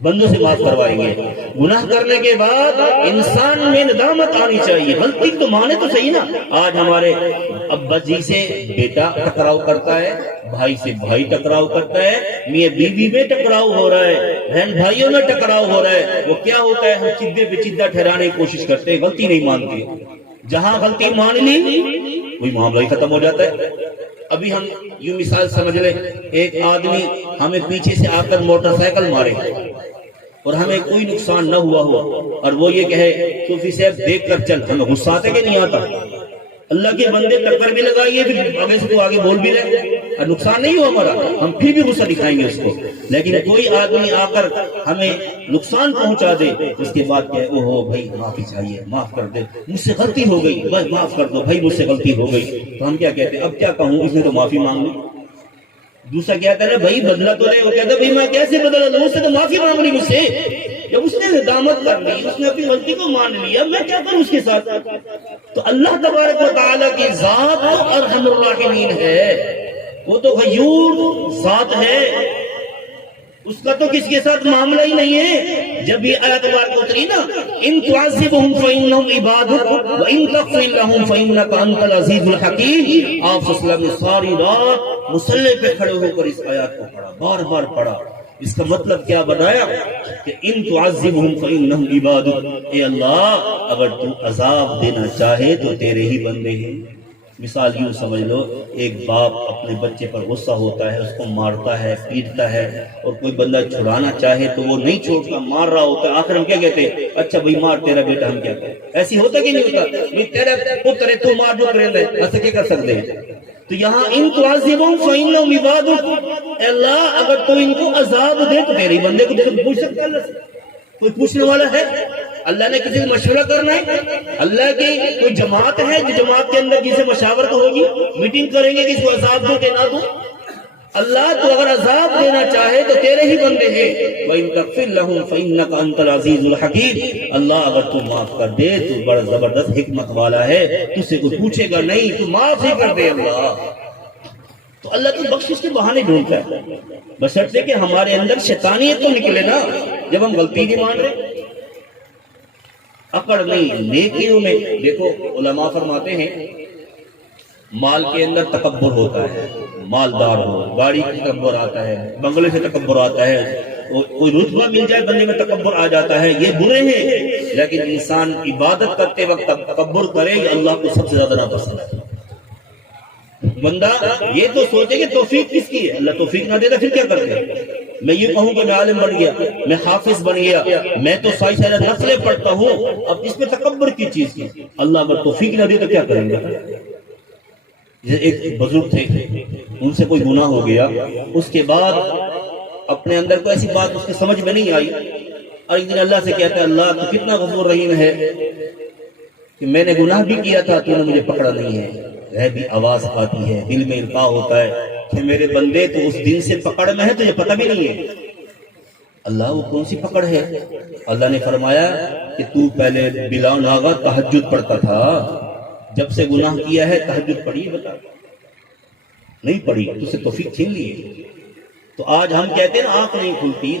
بندوں سے معاف کروائیں گے۔ گناہ کرنے کے بعد انسان میں ندامت آنی چاہیے، غلطی تو مانے تو صحیح نا۔ آج ہمارے ابا جی سے بیٹا ٹکراؤ کرتا ہے، بھائی سے بھائی ٹکراؤ کرتا ہے، میاں بیوی میں ٹکراؤ ہو رہا ہے، بہن بھائیوں میں ٹکراؤ ہو رہا ہے۔ وہ کیا ہوتا ہے، ہم چدے پہ چدہ ٹھہرانے کی کوشش کرتے ہیں، غلطی نہیں مانتے۔ جہاں غلطی مان لی وہی معاملہ ہی ختم ہو جاتا ہے۔ ابھی ہم یوں مثال سمجھ لیں، ایک آدمی ہمیں پیچھے سے آ کر موٹر سائیکل مارے اور ہمیں کوئی نقصان نہ ہوا ہو، اور وہ یہ کہے صوفی صاحب دیکھ کر چل، ہمیں غصہ آتا کہ نہیں آتا؟ اللہ کے بندے ٹکر بھی لگائیے، پھر آگے سے تو آگے بول بھی رہے، اور نقصان نہیں ہوا ہمارا، ہم پھر بھی غصہ دکھائیں گے اس کو۔ لیکن کوئی آدمی آ کر ہمیں نقصان پہنچا دے، اس کے بعد کہے او ہو بھائی معافی چاہیے، معاف کر دے، مجھ سے غلطی ہو گئی، بس معاف کر دو بھائی، مجھ سے غلطی ہو گئی، تو ہم کیا کہتے ہیں، اب کیا کہوں، اس نے تو معافی مانگ لی۔ دوسرا کہتا ہے بھائی بدلہ تو لے، وہ کہتا ہے بھائی میں کیسے بدلہ لوں، اس سے تو معافی مانگ لی مجھ سے، جب اس نے ندامت کر لی، اس نے اپنی غلطی کو مان لیا، میں کیا کروں اس کے ساتھ؟ تو اللہ تبارک و تعالیٰ کی ذات تو ارحم الراحمین ہے، وہ تو غیور ذات ہے، اس کا تو کس کے ساتھ معاملہ ہی نہیں ہے. جب یہ آیت مبارکہ اتری نا ان تعذبهم فانهم عبادك وان تغفر لهم فانك انت العزيز الحكيم، آپ صلی اللہ علیہ وسلم نے ساری رات مصلی پہ کھڑے ہو کر اس آیات کو پڑھا، بار بار پڑھا. اس کا مطلب کیا بنایا کہ ان تعذبهم فانهم عبادك، اے اللہ اگر تو عذاب دینا چاہے تو تیرے ہی بندے ہیں. مثال یوں سمجھ لو، ایک باپ اپنے بچے پر غصہ ہوتا ہے، اس کو مارتا ہے، پیٹتا ہے، اور کوئی بندہ چھڑانا چاہے تو وہ نہیں چھوڑتا، مار رہا ہوتا ہے. آخر ہم کیا کہتے ہیں؟ اچھا بھائی مار تیرا بیٹا. ہم کیا کہتے ہیں؟ ایسی ہوتا کہ نہیں ہوتا؟ بھائی تیرا پتر ہے تو مار جو کرے ہے، ایسا کیا کر سکتے ہیں؟ تو یہاں ان تعذبهم فانهم عبادك، اے اللہ اگر تو ان کو عذاب دے تو تیرے بندے کو پوچھ سکتا ہے اللہ سے؟ کوئی پوچھنے والا ہے؟ اللہ نے کسی سے مشورہ کرنا ہے؟ اللہ کی کوئی جماعت ہے جو جماعت کے اندر کسی سے مشاورت ہوگی، میٹنگ کریں گے کہ اس کو عذاب دو کہ نہ دو؟ اللہ تو اگر عذاب دینا چاہے تو تیرے ہی بندے ہیں. وَإِن تَغْفِرْ لَهُمْ فَإِنَّكَ أَنْتَ الْعَزِيزُ الْحَكِيمُ، اللہ اگر تو معاف کر دے تو بڑا زبردست حکمت والا ہے، تجھ سے کوئی پوچھے گا نہیں، تو معاف ہی کر دے. اللہ تو اللہ کی بخشش کے بہانے ڈھونڈتا ہے، بشرطے کہ ہمارے اندر شیطانیت تو نکلے نا. جب ہم غلطی نہیں مان رہے، اکڑ نہیں نیکیوں میں. دیکھو علماء فرماتے ہیں مال کے اندر تکبر ہوتا ہے، مالدار ہو، گاڑی کا تکبر آتا ہے، بنگلے سے تکبر آتا ہے، کوئی رتبہ مل جائے بندے میں تکبر آ جاتا ہے، یہ برے ہیں. لیکن انسان عبادت کرتے وقت تکبر کرے یہ اللہ کو سب سے زیادہ ناپسند ہے. بندہ یہ تو سوچے کہ توفیق کس کی ہے، اللہ توفیق نہ دیتا پھر کیا کرتے؟ میں یہ کہوں کہ میں عالم بن گیا، میں حافظ بن گیا، میں تو ساری ساری نفلیں پڑھتا ہوں، اب اس میں تکبر کی چیز کی؟ اللہ اگر توفیق نہ دے تو کیا کریں گے؟ ایک بزرگ تھے، ان سے کوئی گناہ ہو گیا، اس کے بعد اپنے اندر کو ایسی بات اس کے سمجھ میں نہیں آئی، اور ایک دن اللہ سے کہتا ہے اللہ تو کتنا غفور رحیم ہے کہ میں نے گناہ بھی کیا تھا تو نے مجھے پکڑا نہیں ہے. بھی آواز آتی ہے، دل میں القاء ہوتا ہے کہ میرے بندے تو اس دن سے پکڑ میں ہے تو یہ پتہ بھی نہیں ہے. اللہ وہ کون سی پکڑ ہے؟ اللہ نے فرمایا کہ تو پہلے بلا ناغہ تہجد پڑھتا تھا، جب سے گناہ کیا ہے تہجد پڑھی؟ بتا نہیں پڑھی، تو سے توفیق چھین لی ہے. تو آج ہم کہتے ہیں آنکھ نہیں کھلتی،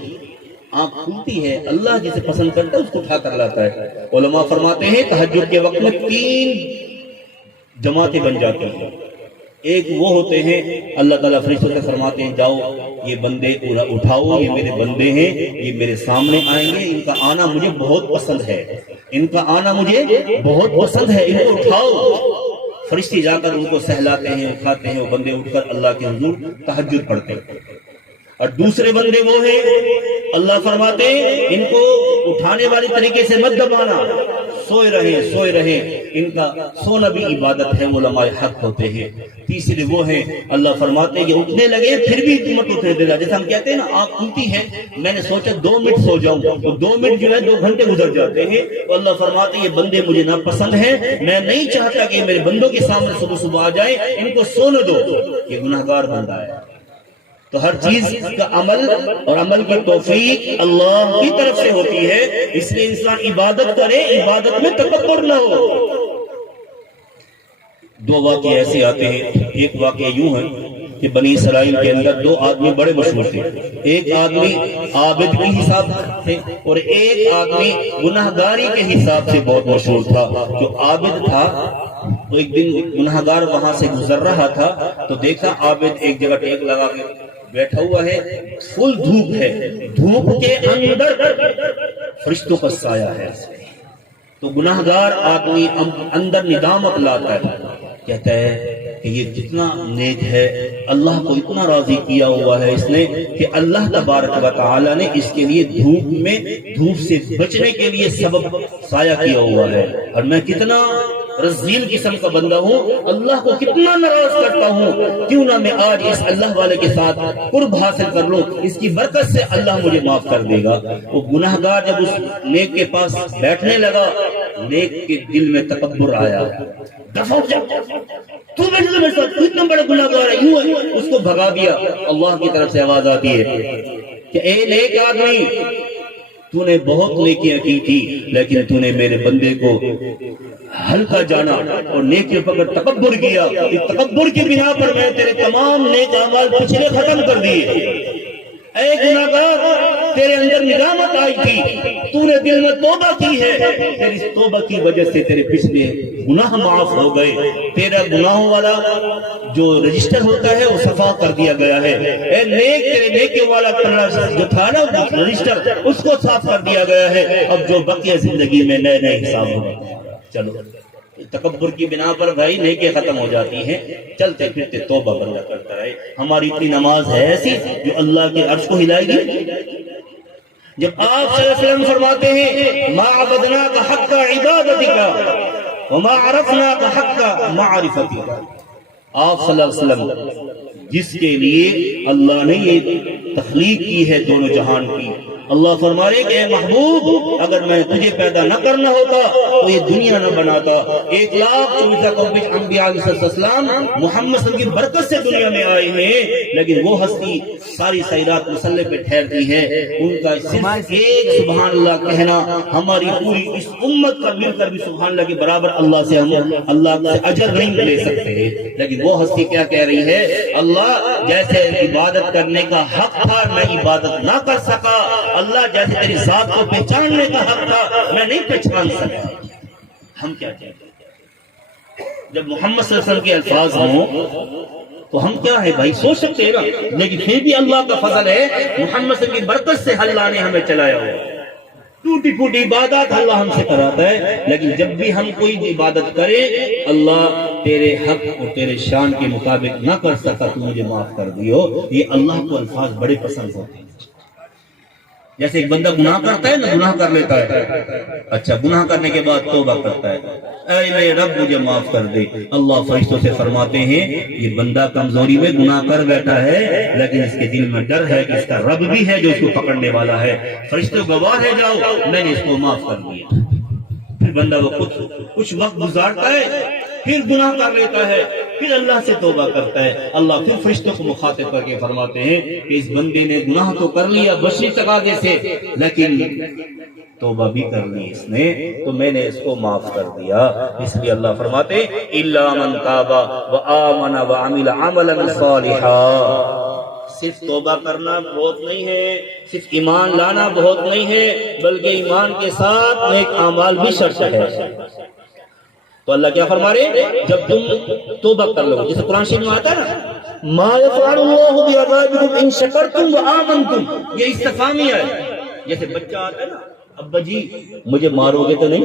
آنکھ کھلتی ہے، اللہ جسے پسند کرتا ہے اس کو اٹھا کر لاتا ہے. علماء فرماتے ہیں تہجد کے وقت میں 3 جماعتیں بن جاتی ہیں. ایک وہ ہوتے ہیں اللہ تعالیٰ فرشتوں سے فرماتے ہیں جاؤ یہ بندے اٹھاؤ، یہ میرے بندے ہیں، یہ میرے سامنے آئیں گے، ان کا آنا مجھے بہت پسند ہے، ان کا آنا مجھے بہت پسند ہے، ان کو اٹھاؤ. فرشتے جا کر ان کو سہلاتے ہیں، اٹھاتے ہیں، وہ بندے اٹھ کر اللہ کے حضور تہجد پڑھتے ہیں. اور دوسرے بندے وہ ہیں اللہ فرماتے ہیں ان کو اٹھانے والی طریقے سے مت دبانا، سوئے رہیں، ان کا سونا بھی عبادت ہے، علماء حق ہوتے ہیں. تیسرے وہ ہیں اللہ فرماتے ہیں یہ اٹھنے لگے پھر بھی مت اٹھنے دینا. جیسے ہم کہتے ہیں نا آنکھ کھلتی ہے، میں نے سوچا 2 منٹ سو جاؤں، تو 2 منٹ جو ہے 2 گھنٹے گزر جاتے ہیں. تو اللہ فرماتے ہیں یہ بندے مجھے ناپسند ہیں، میں نہیں چاہتا کہ میرے بندوں کے سامنے صبح آ جائیں، ان کو سونے دو، یہ گناہگار بندہ ہے. تو ہر چیز کا عمل اور عمل کی توفیق اللہ کی طرف سے ہوتی ہے، اس لیے انسان عبادت کرے، عبادت میں تکبر نہ ہو. 2 واقعے ایسے آتے ہیں. ایک واقعہ یوں ہے کہ بنی اسرائیل کے اندر 2 آدمی بڑے مشہور تھے. ایک آدمی عابد کے حساب سے اور ایک آدمی گناہگاری کے حساب سے بہت مشہور تھا. جو عابد تھا تو ایک دن گناہگار وہاں سے گزر رہا تھا تو دیکھا عابد ایک جگہ ٹیک لگا کے بیٹھا ہوا ہے، فل دھوپ ہے، دھوپ کے اندر فرشتوں کا سایہ ہے. تو گناہگار آدمی اندر ندامت لاتا ہے، کہتا ہے کہ یہ جتنا نیک ہے اللہ کو اتنا راضی کیا ہوا ہے اس نے کہ اللہ تبارک و تعالی نے اس کے لیے دھوپ سے بچنے کے لیے سبب سایہ کیا ہوا ہے، اور میں کتنا رزیل قسم کا بندہ ہوں، اللہ کو کتنا ناراض کرتا ہوں، کیوں نہ میں آج اس اللہ والے کے ساتھ قرب حاصل کر لوں، اس کی برکت سے اللہ مجھے معاف کر دے گا. وہ گناہگار جب اس نیک کے پاس بیٹھنے لگا، نیک کے دل میں تکبر آیا، دفع ہو جا، تو میرے ساتھ اتنا بڑا گناہگار ہے، یوں ہے، اس کو بھگا دیا. اللہ کی طرف سے آواز آتی ہے کہ اے نیک آدمی، تو نے بہت نیکیاں کی تھی لیکن تو نے میرے بندے کو ہلکا جانا اور نیکی پر تکبر کیا. اس تکبر کی بنا پر میں تیرے تمام نیک اعمال پچھلے ختم کر دیے. اے گناہگار تیرے اندر ندامت آئی تھی، تو نے دل میں توبہ کی ہے، تیری توبہ کی وجہ سے تیرے پچھلے گناہ معاف ہو گئے، تیرا گناہوں والا جو رجسٹر ہوتا ہے وہ صفا کر دیا گیا ہے، اے نیک تیرے نیکی والا جو تھا نا رجسٹر اس کو صاف کر دیا گیا ہے، اب جو بقیہ زندگی میں نئے نئے حساب ہوگا۔ چلو تکبر کی بنا پر بھائی نیکی ختم ہو جاتی ہیں، چلتے پھرتے توبہ بندہ کرتا رہے۔ ہماری اتنی نماز ہے ایسی جو اللہ کے عرش کو ہلائے گی۔ جب آپ صلی اللہ علیہ وسلم فرماتے ہیں ما عبدناک حق عبادتک وما عرفناک حق معرفتک، آپ صلی اللہ علیہ وسلم جس کے لیے اللہ نے یہ تخلیق کی ہے دونوں جہان کی، اللہ فرما رہے کہ اے محبوب اگر میں تجھے پیدا نہ کرنا ہوتا تو یہ دنیا نہ بناتا۔ 1,24,000 انبیاء علیہ السلام محمد صلی اللہ علیہ وسلم کی برکت سے دنیا میں آئے ہیں، لیکن وہ ہستی ساری رات مصلی پہ ٹھہرتی ہے، ان کا صرف ایک سبحان اللہ کہنا ہماری پوری اس امت کا مل کر بھی سبحان اللہ کے برابر اللہ سے ہم اللہ سے اجر نہیں لے سکتے۔ لیکن وہ ہستی کیا کہہ رہی ہے، اللہ جیسے عبادت کرنے کا حق تھا میں عبادت نہ کر سکا، اللہ جیسے تیری ذات کو پہچاننے کا حق تھا میں نہیں پہچان سکا۔ ہم کیا کہتے ہیں جب محمد صلی اللہ علیہ وسلم کے الفاظ ہوں تو ہم کیا ہے بھائی سوچ سکتے ہیں نا، لیکن پھر بھی اللہ کا فضل ہے محمد صلی اللہ علیہ وسلم کی برکت سے اللہ نے ہمیں چلایا ہوا۔ ٹوٹی پھوٹی عبادت اللہ ہم سے کراتا ہے، لیکن جب بھی ہم کوئی عبادت کرے اللہ تیرے حق اور تیرے شان کے مطابق نہ کر سکا تو مجھے معاف کر دیو، یہ اللہ کو الفاظ بڑے پسند ہوتے ہیں۔ جیسے ایک بندہ گناہ کرتا ہے نا، گناہ کر لیتا ہے، اچھا گناہ کرنے کے بعد توبہ کرتا ہے، اے میرے رب مجھے معاف کر دے، اللہ فرشتوں سے فرماتے ہیں یہ بندہ کمزوری میں گناہ کر بیٹھا ہے لیکن اس کے دل میں ڈر ہے کہ اس کا رب بھی ہے جو اس کو پکڑنے والا ہے، فرشتوں گواہ ہے جاؤ میں نے اس کو معاف کر دیا۔ پھر بندہ وہ کچھ وقت گزارتا ہے، پھر گناہ کر لیتا ہے، پھر اللہ سے توبہ کرتا ہے، اللہ پھر فرشتوں کو مخاطب کر کے فرماتے ہیں کہ اس بندے نے گناہ تو کر لیا بشری تقاضے سے لیکن توبہ بھی کر لی اس نے تو میں نے اس کو معاف کر دیا۔ اس لیے اللہ فرماتے الا من تاب وآمن وعمل عملا صالحا، صرف توبہ کرنا بہت نہیں ہے، صرف ایمان لانا بہت نہیں ہے، بلکہ ایمان کے ساتھ نیک اعمال بھی شرط ہے۔ تو اللہ کیا فرما رہے جب تم توبہ کر لو، جیسے قرآن شریف میں آتا ہے نا ما یفعل اللہ بعذابکم ان شکرتم وآمنتم، یہ استفہامی ہے۔ جیسے بچہ آتا ہے نا ابا جی مجھے مارو گے تو نہیں،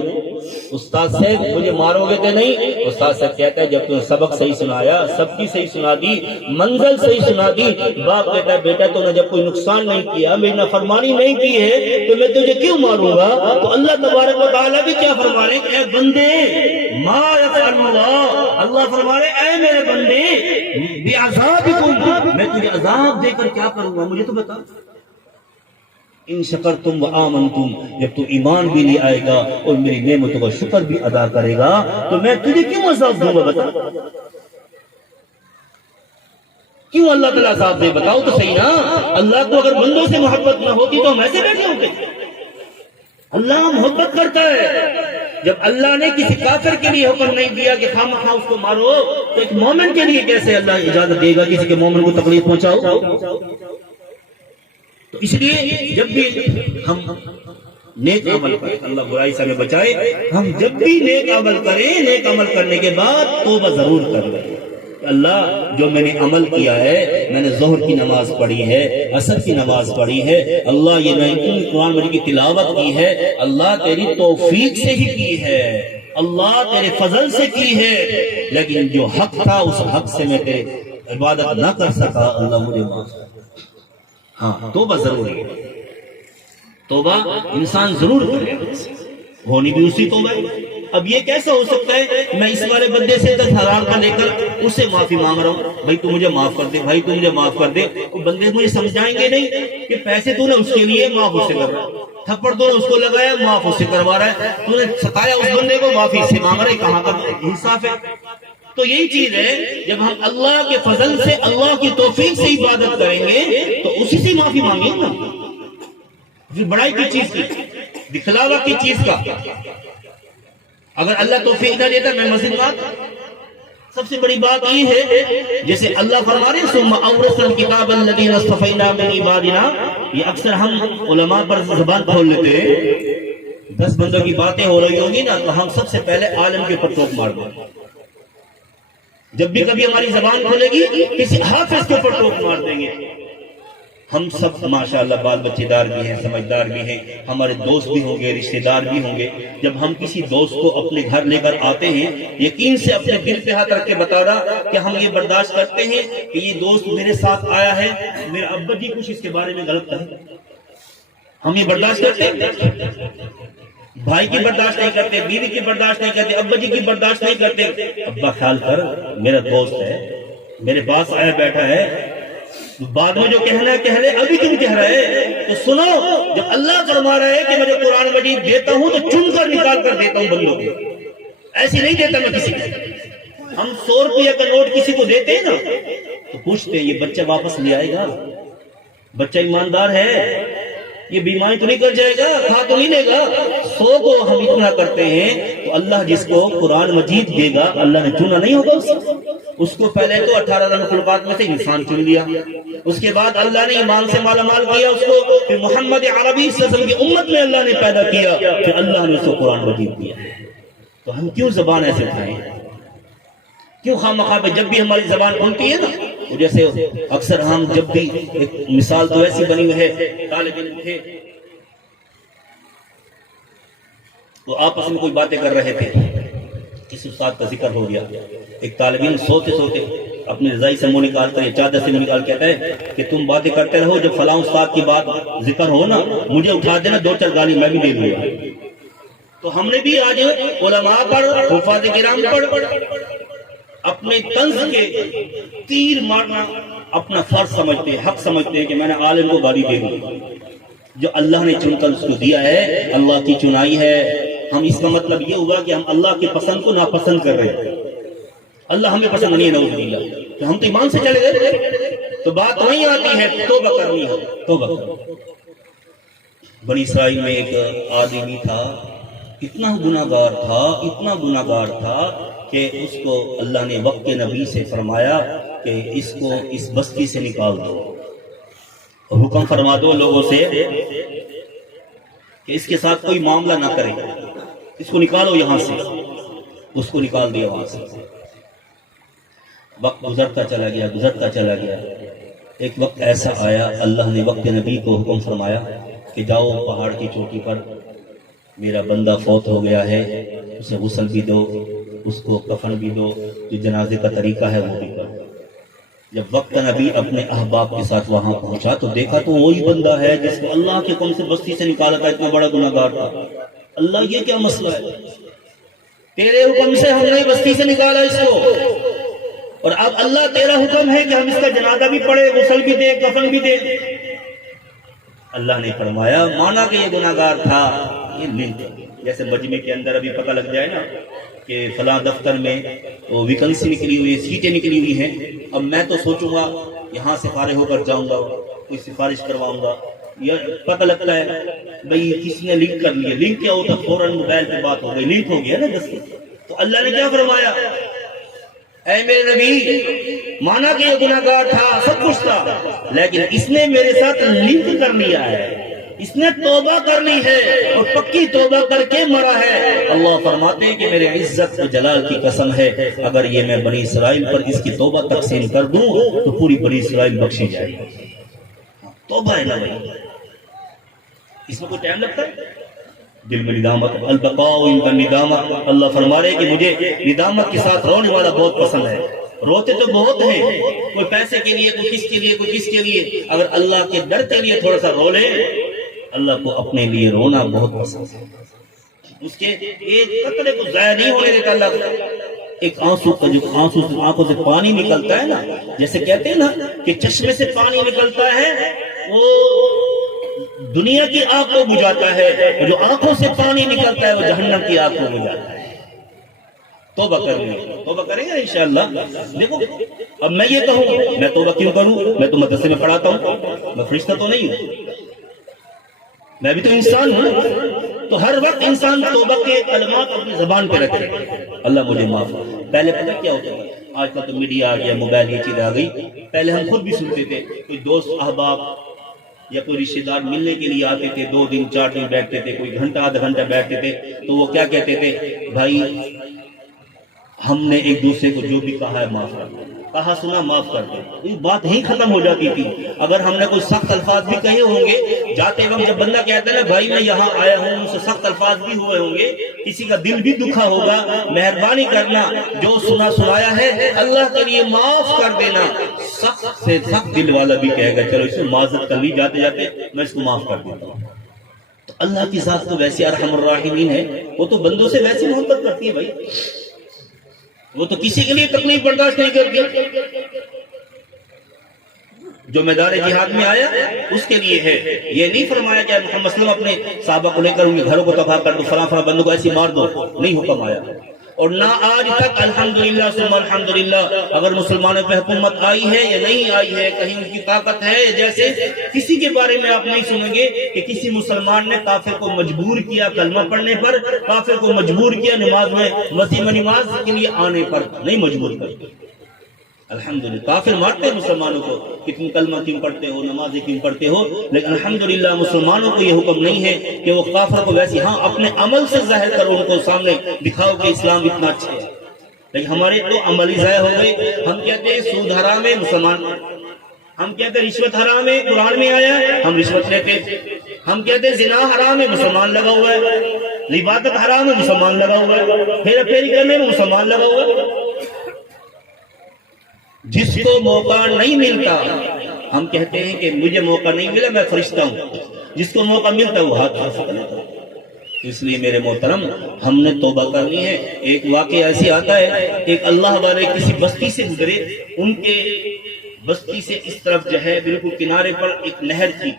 استاد صاحب مجھے مارو گے تو نہیں، استاد صاحب کہتا ہے جب تم نے سبق صحیح سنایا، سب کی صحیح سنا دی، منزل صحیح سنا دی، باپ کہتا ہے بیٹا تو نے جب کوئی نقصان نہیں کیا، میری نافرمانی نہیں کی ہے تو میں تجھے کیوں ماروں گا؟ تو اللہ تبارک و تعالیٰ بھی کیا فرما رہے ہیں اے بندے ما یفعل اللہ، اللہ فرما رہے اے میرے بندے بعذابکم، میں تجھے عذاب دے کر کیا کروں گا مجھے تو بتا۔ ان شکرتم وآمنتم، جب تو ایمان بھی لے آئے گا اور میری نعمتوں کا شکر بھی ادا کرے گا تو میں تجھے کیوں عذاب دوں گا بتا، کیوں اللہ تعالیٰ عذاب دے بتاؤ تو صحیح نا۔ اللہ کو اگر بندوں سے محبت نہ ہوتی تو ہم ایسے بیٹھے ہوتے، اللہ محبت کرتا ہے۔ جب اللہ نے کسی کافر کے لیے حکم نہیں دیا کہ خواہ مخواہ اس کو مارو تو ایک مومن کے لیے کیسے اللہ اجازت دے گا کسی کے مومن کو تکلیف پہنچاؤ؟ تو اس لیے جب بھی ہم نیک عمل کریں، اللہ برائی سے ہمیں بچائے، ہم جب بھی نیک عمل کریں نیک عمل کرنے کے بعد توبہ ضرور کر لیں۔ اللہ جو میں نے عمل کیا ہے، میں نے ظہر کی نماز پڑھی ہے، عصر کی نماز پڑھی ہے، اللہ یہ میں نے قرآن مجید کی تلاوت کی ہے، اللہ تیری توفیق سے ہی کی ہے، اللہ تیرے فضل سے کی ہے، لیکن جو حق تھا اس حق سے میں تیرے عبادت نہ کر سکا، اللہ مجھے معاف کر۔ ہاں توبہ ضروری ہے، توبہ انسان ضرور کرے، ہونی بھی اسی توبہ ہے۔ اب یہ کیسا ہو سکتا ہے میں اس والے بندے سے 10,000 کا لے کر اس سے معافی مانگ رہا ہوں، بھائی تو مجھے معاف کر دے، بھائی تو مجھے معاف کر دے، تو بندے مجھے سمجھائیں گے نہیں کہ پیسے تو نے اس کے لیے معاف اس سے کر رہا ہے، تھپڑ تو نے اس کو لگایا معاف اس سے کروا رہا ہے، تو نے ستایا اس بندے کو معافی اس سے مانگ رہا ہے، کہاں کا انصاف ہے؟ تو یہی چیز ہے جب ہم اللہ کے فضل سے اللہ کی توفیق سے عبادت کریں گے تو اسی سے معافی مانگیں گے نا، جو بڑائی کی چیز کی، دکھلاوا کی چیز کا۔ اگر اللہ توفیق نہ دیتا میں مسجد میں آتا، سب سے بڑی بات یہ ہے جیسے اللہ فرما رہے ثم اورثنا الکتاب الذین اصطفینا من عبادنا، یہ اکثر ہم علماء پر زبان کھول لیتے ہیں، 10 بندوں کی باتیں ہو رہی ہوں گی نا تو ہم سب سے پہلے عالم کے اوپر ٹوک مار دیں. جب بھی کبھی ہماری زبان کھولے گی کسی حافظ کے اوپر ٹوک مار دیں گے. ہم سب ماشاءاللہ بال بچے دار بھی ہیں، سمجھدار بھی ہیں، ہمارے دوست بھی ہوں گے، رشتہ دار بھی ہوں گے. جب ہم کسی دوست کو اپنے گھر لے کر آتے ہیں، یقین سے اپنے دل پہ ہاتھ رکھ کے بتا رہا کہ ہم یہ برداشت کرتے ہیں کہ یہ دوست میرے ساتھ آیا ہے، میرا ابا جی کچھ اس کے بارے میں غلط ہے. ہم یہ برداشت کرتے ہیں؟ بھائی کی برداشت نہیں کرتے، بیوی کی برداشت نہیں کرتے، ابا جی کی برداشت نہیں کرتے. ابا خیال کر، میرا دوست ہے، میرے پاس آیا بیٹھا ہے، بعد میں جو کہنا ہے کہہ لے، ابھی تم کہہ رہے تو سنو. جب اللہ فرما رہا ہے کہ میں جو قرآن مجید دیتا ہوں تو چن کر نکال کر دیتا ہوں بندوں کو، ایسی نہیں دیتا میں کسی کو. ہم 100 روپیہ کا نوٹ کسی کو دیتے ہیں نا تو پوچھتے ہیں یہ بچہ واپس لے آئے گا، بچہ ایماندار ہے، یہ بیماری تو نہیں کر جائے گا، کھا تو نہیں لے گا. 100 کو ہم اتنا کرتے ہیں تو اللہ جس کو قرآن مجید دے گا اللہ نے چنا نہیں ہوگا اس کو پہلے تو 18 مخلوقات میں سے انسان چن لیا، اس کے بعد اللہ نے ایمان سے مالا مال کیا اس کو، پھر محمد عربی صلی اللہ علیہ وسلم کی امت میں اللہ نے پیدا کیا، پھر اللہ نے اس کو قرآن مجید دیا. تو ہم کیوں زبان ایسے اٹھائیں؟ کیوں خواہ پہ جب بھی ہماری زبان کھلتی ہے نا، جیسے اکثر ہم جب بھی، ایک مثال تو ایسی بنی ہوئی ہے، طالب علم تھے تو آپس میں کوئی باتیں کر رہے تھے، کسی استاد کا ذکر ہو گیا، ایک طالب علم سوتے سوتے اپنی رضائی سے منہ نکال کر، چادر سے منہ نکال کہتا ہے کہ تم باتیں کرتے رہو، جب فلاں استاد کی بات ذکر ہو نا مجھے اٹھا دینا، 2-4 گالی میں بھی دے دوں گا. تو ہم نے بھی آج علماء پر، حفاظ کرام پر اپنے طنز کے تیر مارنا اپنا فرض سمجھتے ہیں، حق سمجھتے ہیں کہ میں نے عالم کو گالی دے دی. جو اللہ نے چن کر اس کو دیا ہے اللہ کی چنائی ہے. ہم اس کا مطلب یہ ہوا کہ ہم اللہ کے پسند کو ناپسند کر رہے ہیں، اللہ ہمیں پسند نہیں ہے نعوذ باللہ، تو ہم تو ایمان سے چلے گئے. تو بات وہیں آتی ہے توبہ کرنی ہے، توبہ کرنی. بنی اسرائیل میں ایک آدمی تھا، اتنا گناہگار تھا، اتنا گناہگار تھا کہ اس کو اللہ نے وقت کے نبی سے فرمایا کہ اس کو اس بستی سے نکال دو، حکم فرما دو لوگوں سے کہ اس کے ساتھ کوئی معاملہ نہ کرے، اس کو نکالو یہاں سے. اس کو نکال دیا وہاں سے. وقت گزرتا چلا گیا، گزرتا چلا گیا. ایک وقت ایسا آیا اللہ نے وقت نبی کو حکم فرمایا کہ جاؤ پہاڑ کی چوٹی پر، میرا بندہ فوت ہو گیا ہے، اسے غسل بھی دو، اس کو کفن بھی دو، جو جنازے کا طریقہ ہے وہ بھی کرو. جب وقت نبی اپنے احباب کے ساتھ وہاں پہنچا تو دیکھا تو وہی بندہ ہے جس کو اللہ کے حکم سے بستی سے نکالا تھا، اتنا بڑا گناہگار تھا. اللہ یہ کیا مسئلہ ہے، تیرے حکم سے ہم نے بستی سے نکالا اس کو، اور اب اللہ تیرا حکم ہے کہ ہم اس کا جنازہ بھی پڑھے، غسل بھی دے، کفن بھی دے. اللہ نے فرمایا مانا کہ یہ گناہگار تھا، یہ لنک جیسے مجمع کے اندر ابھی پتہ لگ جائے نا کہ فلاں دفتر میں وہ ویکنسی نکلی ہوئی ہے، سیٹیں نکلی ہوئی ہیں. اب میں تو سوچوں گا یہاں سے فارغ ہو کر جاؤں گا، کوئی سفارش کرواؤں گا، یا پتہ لگتا ہے بھئی کسی نے لنک کر لیا. لنک کیا ہوتا؟ فوراً موبائل پہ بات ہو گئی، لنک ہو گیا نا دس. تو اللہ نے کیا فرمایا، اے میرے نبی مانا کہ یہ گناہگار تھا، سب کچھ تھا، لیکن اس نے میرے ساتھ لنک کر لیا ہے، اس نے توبہ کر لی ہے اور پکی توبہ کر کے مرا ہے. اللہ فرماتے ہیں کہ میرے عزت و جلال کی قسم ہے اگر یہ میں بنی اسرائیل پر اس کی توبہ تقسیم کر دوں تو پوری بنی اسرائیل بخشی جائے گی. توبہ ہے نا بھائی، اس میں کوئی ٹائم لگتا ہے؟ دل میں ندامت، البقاء عند الندامت. اللہ فرما رہے کہ مجھے ندامت کے ساتھ رونے والا بہت پسند ہے. روتے تو بہت ہیں، کوئی پیسے کے لیے، کوئی کس کے لیے، کوئی کس کے لیے. اگر اللہ کے ڈر کے لیے تھوڑا سا رو لے، اللہ کو اپنے لیے رونا بہت پسند ہے. اس کے ایک قطرے کو ضائع نہیں ہونے دیتا اللہ. ایک آنسو کا جو آنکھوں سے پانی نکلتا ہے نا، جیسے کہتے ہیں نا کہ چشمے سے پانی نکلتا ہے وہ دنیا کی آنکھ کو بجھاتا ہے، اور جو آنکھوں سے پانی نکلتا ہے وہ جہنم کی آنکھ کو بجھاتا ہے. توبہ کریں گے انشاءاللہ. دیکھو اب میں یہ کہوں میں توبہ کیوں کروں؟ میں تو مدرسے میں پڑھاتا ہوں، میں فرشتہ تو نہیں ہوں، میں بھی تو انسان ہوں. تو ہر وقت انسان توبہ کے کلمات اپنی زبان پہ رکھے، اللہ مجھے معاف۔ پہلے پتہ کیا ہوتا ہے، آج کل تو میڈیا آ گیا، موبائل یہ چیز آ گئی، پہلے ہم خود بھی سنتے تھے، کوئی دوست احباب یا کوئی رشتہ دار ملنے کے لیے آتے تھے، 2 دن 4 دن بیٹھتے تھے، کوئی گھنٹہ آدھا گھنٹہ بیٹھتے تھے، تو وہ کیا کہتے تھے، بھائی ہم نے ایک دوسرے کو جو بھی کہا ہے معاف کر دیں، کہا سنا معاف کر دیں، یہ بات ہی ختم ہو جاتی تھی۔ اگر ہم نے کوئی سخت الفاظ بھی کہے ہوں گے جاتے وقت، جب بندہ کہتا ہے نا بھائی میں یہاں آیا ہوں، ان سے سخت الفاظ بھی ہوئے ہوں گے، کسی کا دل بھی دکھا ہوگا، مہربانی کرنا جو سنایا ہے اللہ کے لیے معاف کر دینا۔ سخت سے سخت دل والا بھی کہے گا چلو اس سے معذرت کر لی، جاتے جاتے میں اس کو معاف کر دیتا ہوں۔ تو اللہ کی ذات تو ویسے ارحم الراحمین ہے، وہ تو بندوں سے ویسے محبت کرتی ہے بھائی، وہ تو کسی کے لیے تکلیف برداشت نہیں کرتی۔ جو میدان جہاد میں آیا اس کے لیے ہے، یہ نہیں فرمایا کہ محمد صلی اللہ علیہ وسلم اپنے صحابہ کو لے کر ان کے گھروں کو تباہ کر دو، فلاں فلاں بندوں کو ایسی مار دو، نہیں حکم آیا۔ اور نہ آج تک الحمدللہ ثم الحمدللہ اگر مسلمانوں پہ حکومت آئی ہے یا نہیں آئی ہے، کہیں ان کی طاقت ہے، جیسے کسی کے بارے میں آپ نہیں سنیں گے کہ کسی مسلمان نے کافر کو مجبور کیا کلمہ پڑھنے پر، کافر کو مجبور کیا نماز میں مسجد نماز کے لیے آنے پر، نہیں مجبور کر۔ الحمدللہ کافر مارتے ہیں مسلمانوں کو کہ تم کلمہ کیوں پڑھتے ہو، نمازیں کیوں پڑھتے ہو، لیکن الحمدللہ مسلمانوں کو یہ حکم نہیں ہے کہ وہ کافر کو ویسے، ہاں اپنے عمل سے ظاہر کرو، ان کو سامنے دکھاؤ کہ اسلام اتنا اچھا ہے، لیکن ہمارے تو عملی ضائع ہو گئے۔ ہم کہتے ہیں سود حرام ہے، مسلمان، ہم کہتے ہیں رشوت حرام ہے، قرآن میں آیا ہے ہم رشوت لیتے، ہم کہتے ہیں زنا حرام ہے، مسلمان لگا ہوا ہے، لبادت حرام ہے، مسلمان لگا ہوا ہے، پھیرا پھیری کرنے میں مسلمان لگا ہوا ہے۔ جس کو موقع نہیں ملتا، ہم کہتے ہیں کہ مجھے موقع نہیں ملا میں فرشتہ ہوں، جس کو موقع ملتا وہ ہاتھ حاصل کرتا ہے۔ اس لیے میرے محترم ہم نے توبہ کرنی ہے۔ ایک واقعہ ایسے آتا ہے، ایک اللہ والے کسی بستی سے گزرے، ان کے بستی سے اس طرف جو ہے بالکل کنارے پر ایک نہر تھی،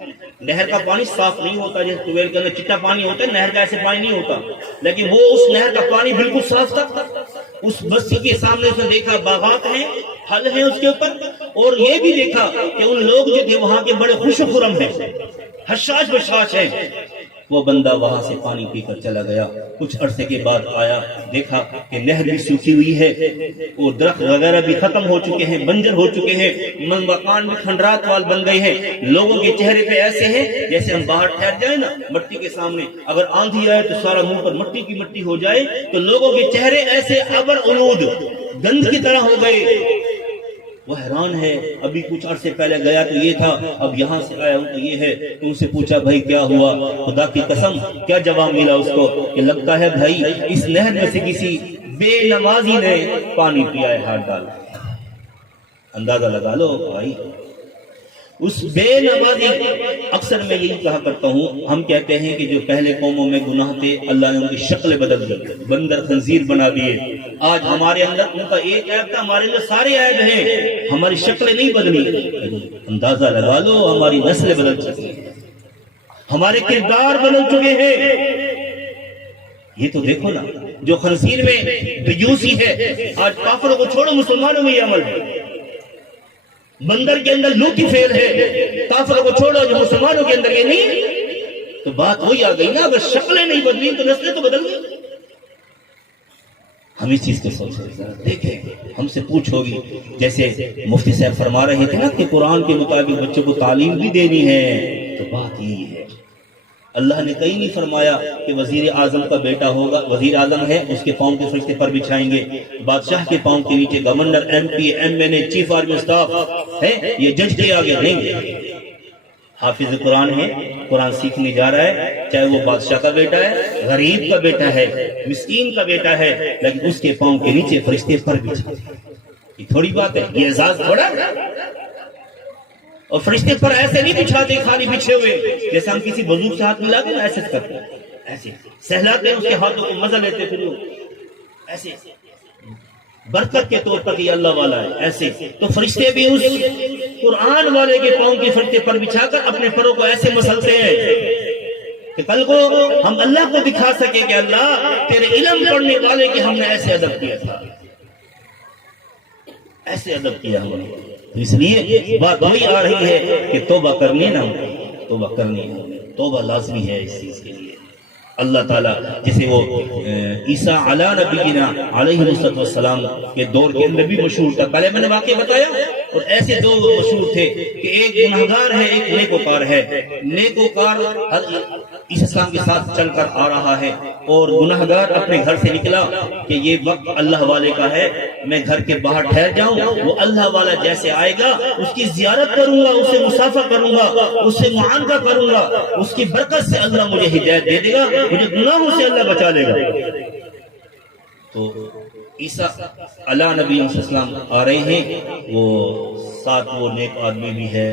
نہر کا پانی صاف نہیں ہوتا، جیسے ٹویل کے اندر چٹا پانی ہوتا ہے، نہر کا ایسے پانی نہیں ہوتا، لیکن وہ اس نہر کا پانی بالکل صاف تھا۔ اس بستی کے سامنے سے دیکھا باغات ہیں، پھل ہیں اس کے اوپر، اور یہ بھی دیکھا کہ ان لوگ جو تھے وہاں کے بڑے خوش و خرم ہیں، حشاش بشاش ہیں۔ وہ بندہ وہاں سے پانی پی کر چلا گیا، کچھ عرصے کے بعد آیا، دیکھا کہ نہر بھی سوکھی ہوئی ہے، اور درخت وغیرہ بھی ختم ہو چکے ہیں، بنجر ہو چکے ہیں، مکان بھی کھنڈرات وال بن گئے ہیں، لوگوں کے چہرے پہ ایسے ہیں جیسے ہم باہر ٹھہر جائیں نا مٹی کے سامنے، اگر آندھی آئے تو سارا منہ پر مٹی کی مٹی ہو جائے، تو لوگوں کے چہرے ایسے ابر الود گند کی طرح ہو گئے۔ وہ حیران ہے، ابھی کچھ عرصے پہلے گیا تو یہ تھا، اب یہاں سے آیا ہوں تو یہ ہے۔ تو ان سے پوچھا بھائی کیا ہوا؟ خدا کی قسم کیا جواب ملا اس کو کہ لگتا ہے بھائی اس نہر میں سے کسی بے نمازی نے پانی پیا ہے ہاتھ ڈال۔ اندازہ لگا لو بھائی، اس بے نمازی، اکثر میں یہی کہا کرتا ہوں، ہم کہتے ہیں کہ جو پہلے قوموں میں گناہ تھے اللہ نے ان کی شکل بدل دی، بندر خنزیر بنا دیے۔ آج ہمارے اندر ان کا ایک عیب تھا، ہمارے اندر سارے عیب ہیں، ہماری شکلیں نہیں بدلی۔ اندازہ لگا لو ہماری نسلیں بدل چکی ہیں، ہمارے کردار بدل چکے ہیں۔ یہ تو دیکھو نا، جو خنزیر میں دیوسی ہے، آج کافروں کو چھوڑو مسلمانوں میں یہ عمل ہے۔ بندر کے اندر لوکی فیل ہے، کافروں کو چھوڑو، جو مسلمانوں کے اندر یہ نہیں، تو بات وہی آ گئی نا، اگر شکلیں نہیں بدلی تو نسلیں تو بدل گئی۔ ہم اس چیز کو سوچیں، دیکھیں ہم سے پوچھو گی، جیسے مفتی صاحب فرما رہے تھے نا کہ قرآن کے مطابق بچوں کو تعلیم بھی دینی ہے، تو بات یہی ہے۔ اللہ نے کہیں نہیں فرمایا کہ وزیر اعظم کا بیٹا ہوگا، وزیر اعظم ہے اس کے پاؤں کے فرشتے پر بچھائیں گے، بادشاہ کے پاؤں کے نیچے governor, M P, M N A, chief army staff ہے، یہ جج کے آگے نہیں۔ حافظ قرآن ہے، قرآن سیکھنے جا رہا ہے، چاہے وہ بادشاہ کا بیٹا ہے، غریب کا بیٹا ہے، مسکین کا بیٹا ہے، لیکن اس کے پاؤں کے نیچے فرشتے پر بچھائیں گے۔ یہ تھوڑی بات ہے، یہ اعزاز تھوڑا۔ اور فرشتے پر ایسے نہیں بچھاتے خالی بچھے ہوئے، جیسے ہم کسی بزرگ سے ہاتھ ملا کے نا ایسے کرتے ہیں، ایسے سہلاتے ہیں اس کے ہاتھوں کو، مزہ لیتے پھر وہ ایسے برکت کے طور پر یہ اللہ والا ہے ایسے۔ تو فرشتے بھی اس قرآن والے کے پاؤں کے فرشتے پر بچھا کر اپنے پروں کو ایسے مسلتے ہیں کہ کل کو ہم اللہ کو دکھا سکیں کہ اللہ تیرے علم پڑھنے والے کے ہم نے ایسے ادب کیا تھا، ایسے ادب کیا ہم نے۔ اس لیے بات وہی آ رہی ہے کہ توبہ کرنی نا، توبہ کرنی ہے، توبہ لازمی ہے اس چیز کے لیے۔ اللہ تعالیٰ جیسے وہ عیسیٰ علی نبینا علیہ السلام کے دور کے اندر بھی مشہور تھا. پہلے میں نے واقعہ بتایا. اور ایسے دو مشہور تھے کہ ایک گناہگار ہے ایک نیکوکار ہے. نیکوکار عیسیٰ السلام کے ساتھ چل کر آ رہا ہے اور گناہگار اپنے گھر سے نکلا کہ یہ وقت اللہ والے کا ہے, میں گھر کے باہر ٹھہر جاؤں, وہ اللہ والا جیسے آئے گا اس کی زیارت کروں گا, اسے مصافحہ کروں گا, اسے معانقہ کروں گا, اس کی برکت سے اللہ مجھے ہدایت دے دے گا, مجھے گناہوں سے اللہ بچا لے گا. تو عیسیٰ علی نبی صلی اللہ علیہ وسلم آ رہے ہیں, وہ ساتھ وہ نیک آدمی بھی ہے.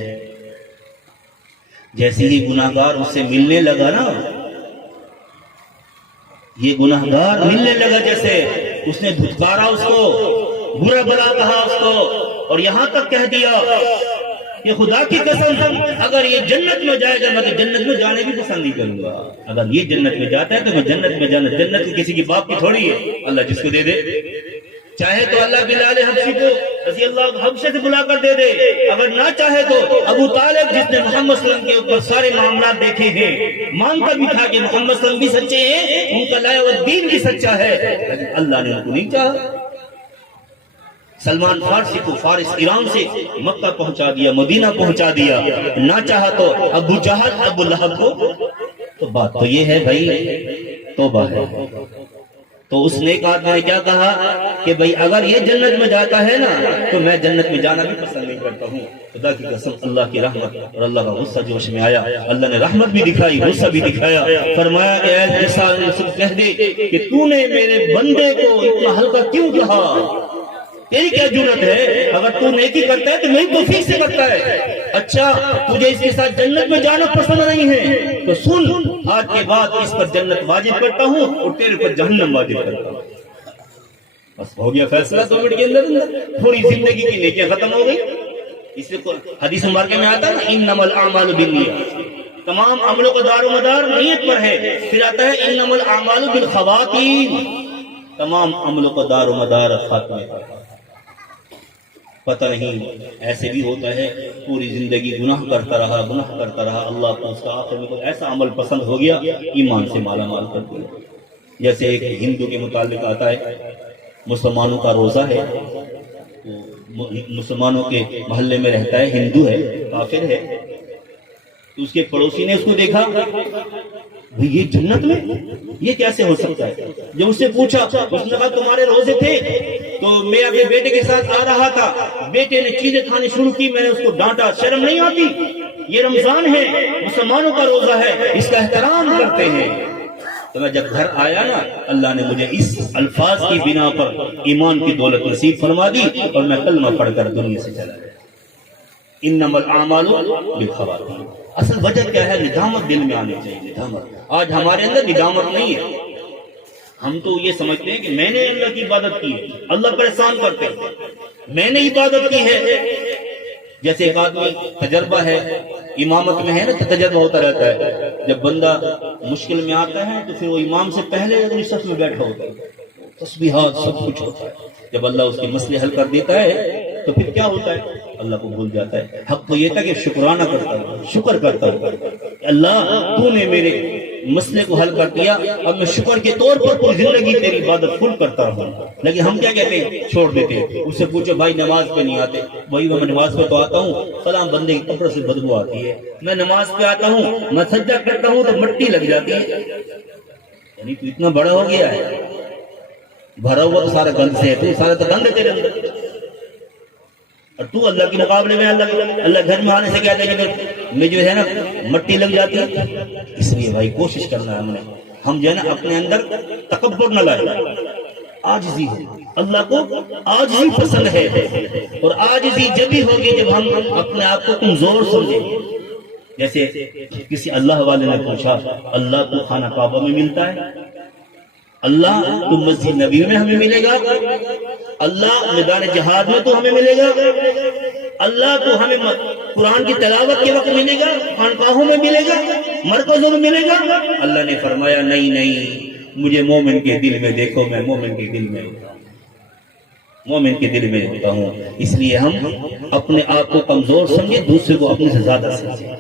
جیسے ہی گناہگار اس سے ملنے لگا نا, یہ گناہگار ملنے لگا, جیسے اس نے دھتکارا اس کو, برا بلا کہا اس کو, اور یہاں تک کہہ دیا کہ خدا کی قسم اگر یہ جنت میں جائے گا میں تو جنت میں جانے بھی پسند نہیں کروں گا. اگر یہ جنت میں جاتا ہے تو میں جنت میں جانا, جنت کسی کی باپ کی تھوڑی ہے, اللہ جس کو دے دے. چاہے تو اللہ بلال حبشی کو رضی اللہ حبشے سے بلا کر دے دے, اگر نہ چاہے تو ابو طالب جس نے محمد صلی اللہ علیہ وسلم کے اوپر سارے معاملات دیکھے ہیں, مانتا بھی تھا کہ محمد صلی اللہ علیہ وسلم بھی سچے ہیں, ان کا لایا ہوا دین بھی سچا ہے, لیکن اللہ نے ان کو نہیں چاہا. سلمان فارسی کو فارس ایران سے مکہ پہنچا دیا, مدینہ پہنچا دیا, نہ چاہا تو ابو جہل ابو لہب کو. تو بات تو یہ ہے بھائی, توبہ ہے. تو اس نیک آدمی نے کیا کہا کہ بھئی اگر یہ جنت میں جاتا ہے نا تو میں جنت میں جانا بھی پسند نہیں کرتا ہوں. خدا کی قسم اللہ کی رحمت اور اللہ کا غصہ جوش میں آیا. اللہ نے رحمت بھی دکھائی, غصہ بھی دکھایا. فرمایا کہ اے عیسیٰ کہہ دے کہ تو نے میرے بندے کو اتنا ہلکا کیوں کہا, تیری کیا جرت ہے, اگر تو نیکی کرتا ہے تو میری توفیق سے کرتا ہے. اچھا تجھے اس کے ساتھ جنت میں جانا پسند نہیں ہے تو سن, آج کے بعد اس پر جنت واجب کرتا ہوں اور تیرے پر جہنم واجب کرتا ہوں. بس ہو گیا فیصلہ 2 منٹ کے اندر, پوری زندگی کی نیکیاں ختم ہو گئی. اس سے حدیث مبارکہ میں آتا ہے انما الاعمال بالنیات, تمام عملوں کا دار و مدار نیت پر ہے. پھر آتا ہے انما الاعمال بالخواتیم, تمام عملوں کا دار و مدار خاتمے پر. پتہ نہیں ایسے بھی ہوتا ہے پوری زندگی گناہ کرتا رہا, اللہ کو اس کا آخر میں کوئی ایسا عمل پسند ہو گیا ایمان سے مالا مال کر دیا. جیسے ایک ہندو کے متعلق آتا ہے, مسلمانوں کا روزہ ہے, مسلمانوں کے محلے میں رہتا ہے, ہندو ہے, کافر ہے. تو اس کے پڑوسی نے اس کو دیکھا, یہ جنت میں یہ کیسے ہو سکتا ہے. جب اس سے پوچھا اس نے کہا تمہارے روزے تھے تو میں اپنے بیٹے کے ساتھ آ رہا تھا, بیٹے نے چیزیں کھانی شروع کی, میں نے اس کو ڈانٹا, شرم نہیں آتی, یہ رمضان ہے, مسلمانوں کا روزہ ہے, اس کا احترام کرتے ہیں. تو میں جب گھر آیا نا, اللہ نے مجھے اس الفاظ کی بنا پر ایمان کی دولت نصیب فرما دی اور میں کلمہ پڑھ کر دنیا سے چلا گیا. انما الاعمال بالخواتیم. اصل وجہ کیا ہے, ندامت دل میں آنی چاہیے. ندامت, آج ہمارے اندر ندامت نہیں ہے. ہم تو یہ سمجھتے ہیں کہ میں نے اللہ کی عبادت کی ہے, اللہ پر احسان کرتے ہیں, میں نے عبادت کی ہے. جیسے ایک آدمی تجربہ ہے, امامت میں ہے نا, تجربہ ہوتا رہتا ہے. جب بندہ مشکل میں آتا ہے تو پھر وہ امام سے پہلے اگلی صف میں بیٹھا ہوتا ہے, تسبیحات سب کچھ ہوتا ہے. جب اللہ اس کے مسئلے حل کر دیتا ہے تو پھر کیا ہوتا ہے, اللہ کو بھول جاتا ہے. حق تو یہ تھا کہ شکرانہ کرتا ہوں, شکر کرتا ہوں, اللہ تو نے میرے مسئلے کو حل کر دیا, اب میں شکر کے طور پر پوری زندگی تیری عبادت فل کرتا ہوں. لیکن ہم کیا کہتے ہیں, چھوڑ دیتے ہیں. اس سے پوچھو بھائی نماز پہ نہیں آتے, وہی میں نماز پہ تو آتا ہوں, فلاں بندے کے کپڑے سے بدبو آتی ہے. میں نماز پہ آتا ہوں, میں سجدہ کرتا ہوں تو مٹی لگ جاتی ہے. یعنی تو اتنا بڑا ہو گیا ہے, بھرا ہوا تو سارا گند سے ہے, تو سارا تو گند ہے تیرے اندر. اور تو اللہ کے مقابلے میں اللہ گھر میں آنے سے کہتے ہیں کہ میں جو ہے نا مٹی لگ جاتی ہے. اس لیے بھائی کوشش کرنا ہے ہم جو ہے نا اپنے اندر تکبر نہ لائیں, عاجزی ہے. اللہ کو عاجزی پسند ہے, اور عاجزی جب بھی ہوگی جب ہم اپنے آپ کو کمزور سمجھیں. جیسے کسی اللہ والے نے پوچھا, اللہ کو خانہ کعبہ میں ملتا ہے, اللہ تو مسجد نبی میں ہمیں ملے گا, اللہ میدان جہاد میں تو ہمیں ملے گا, اللہ تو ہمیں قرآن کی تلاوت کے وقت ملے گا, خانقاہوں میں ملے گا, مرکزوں میں ملے گا. اللہ نے فرمایا نہیں, مجھے مومن کے دل میں دیکھو, میں مومن کے دل میں ہوتا ہوں. اس لیے ہم اپنے آپ کو کمزور سمجھیں, دوسرے کو اپنے سے زیادہ سمجھیں.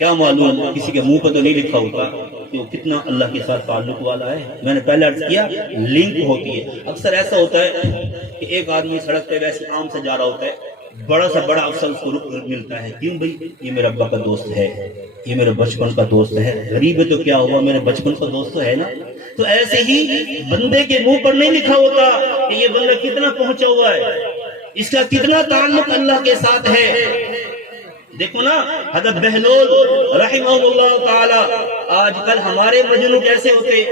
کیا معلوم کسی کے منہ پہ تو نہیں لکھا ہوتا کہ وہ کتنا اللہ کے ساتھ تعلق والا ہے. میں نے پہلے عرض کیا لنک ہوتی ہے. اکثر ایسا ہوتا ہے کہ ایک آدمی سڑک پہ ویسے عام سے جا رہا ہوتا ہے, بڑا سا بڑا افسر اس کو رک ملتا ہے, کیوں بھائی یہ میرے ابا کا دوست ہے, یہ میرے بچپن کا دوست ہے, غریب ہے تو کیا ہوا میرے بچپن کا دوست تو ہے نا. تو ایسے ہی بندے کے منہ پر نہیں لکھا ہوتا کہ یہ بندہ کتنا پہنچا ہوا ہے, اس کا کتنا تعلق اللہ کے ساتھ ہے. دیکھو نا حضرت بہلول رحمہ اللہ تعالی, آج کل ہمارے مجنون کیسے ہوتے,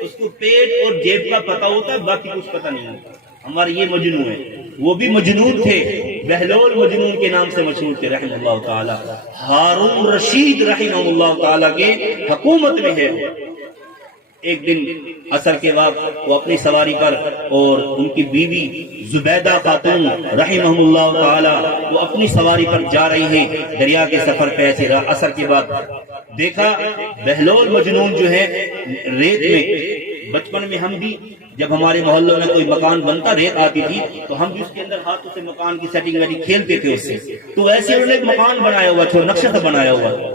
اس کو پیٹ اور جیب کا پتہ ہوتا ہے, باقی کچھ پتہ نہیں ہوتا. ہمارے یہ مجنون ہے, وہ بھی مجنون تھے, بہلول مجنون کے نام سے مشہور تھے رحمہ اللہ تعالی. ہارون رشید رحمہ اللہ تعالی کے حکومت میں ہے. ایک دن عصر کے وقت وہ اپنی سواری پر اور ان کی بیوی زبیدہ خاتون رحمہ اللہ تعالی وہ اپنی سواری پر جا رہی ہیں دریا کے سفر پہ. ایسے عصر کے بعد دیکھا بہلول مجنون جو ہے ریت میں, بچپن میں ہم بھی جب ہمارے محلوں میں کوئی مکان بنتا ریت آتی تھی تو ہم بھی اس کے اندر ہاتھوں سے مکان کی سیٹنگ والی کھیلتے تھے اس سے. تو ایسے انہوں نے ایک مکان بنایا ہوا تھا, نقشہ تھا بنایا ہوا.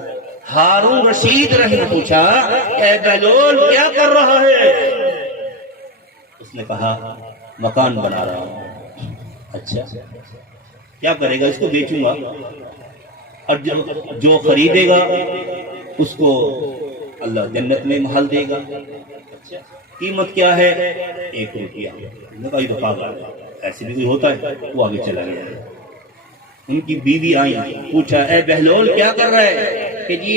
ہارون رشید رحمہ پوچھا اے بہلول کیا کر رہا ہے؟ اس نے کہا مکان بنا رہا ہوں. اچھا کیا کرے گا؟ اس کو بیچوں گا اور جو خریدے گا اس کو اللہ جنت میں محل دے گا. قیمت کیا ہے؟ 1 روپیہ. یہ تو پاگل ہے, ایسے بھی کوئی ہوتا ہے. وہ آگے چلا گیا. ان کی بیوی آئی, پوچھا اے بہلول کیا کر رہا ہے؟ کہ جی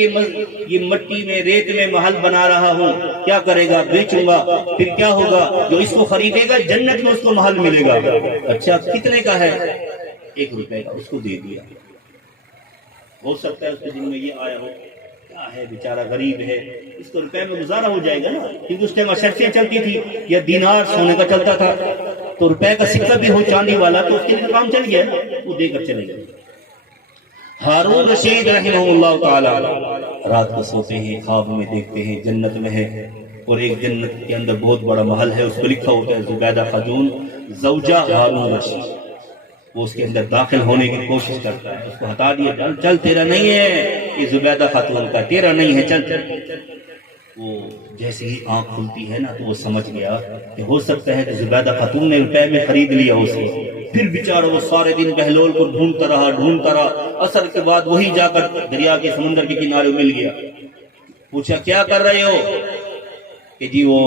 یہ مٹی میں ریت میں محل بنا رہا ہوں. کیا کرے گا؟ بیچوں گا. پھر کیا ہوگا؟ جو اس کو خریدے گا جنت میں اس کو محل ملے گا. اچھا کتنے کا ہے؟ 1 روپے کا. اس کو دے دیا. ہو سکتا ہے اس کے دل میں یہ آیا ہو کیا ہے بیچارہ غریب ہے, اس کو روپے میں گزارا ہو جائے گا نا, کیونکہ اس ٹائم اشرفیاں چلتی تھی یا دینار سونے کا چلتا تھا, تو روپے کا سکہ بھی ہو چاندی والا تو اس کے لیے کام چل گیا, وہ دے کر چلے گئے. ہارون رشید رحمہ اللہ تعالی رات کو سوتے ہیں, خواب میں دیکھتے ہیں جنت میں ہے, اور ایک جنت کے اندر بہت بڑا محل ہے, اس کو لکھا ہوتا ہے زبیدہ خاتون زوجہ ہارون رشید. وہ اس کے اندر داخل ہونے کی کوشش کرتا ہے, اس کو ہٹا دیا, چل تیرا نہیں ہے, یہ زبیدہ خاتون کا, تیرا نہیں ہے, چل. وہ جیسے ہی آنکھ کھلتی ہے نا تو وہ سمجھ گیا کہ ہو سکتا ہے کہ زبیدہ خاتون نے روپے میں خرید لیا اسے. پھر بیچارہ وہ سارے دن بہلول کو ڈھونڈتا رہا. عصر کے بعد وہی جا کر دریا کے سمندر کے کنارے مل گیا. پوچھا کیا کر رہے ہو؟ کہ جی وہ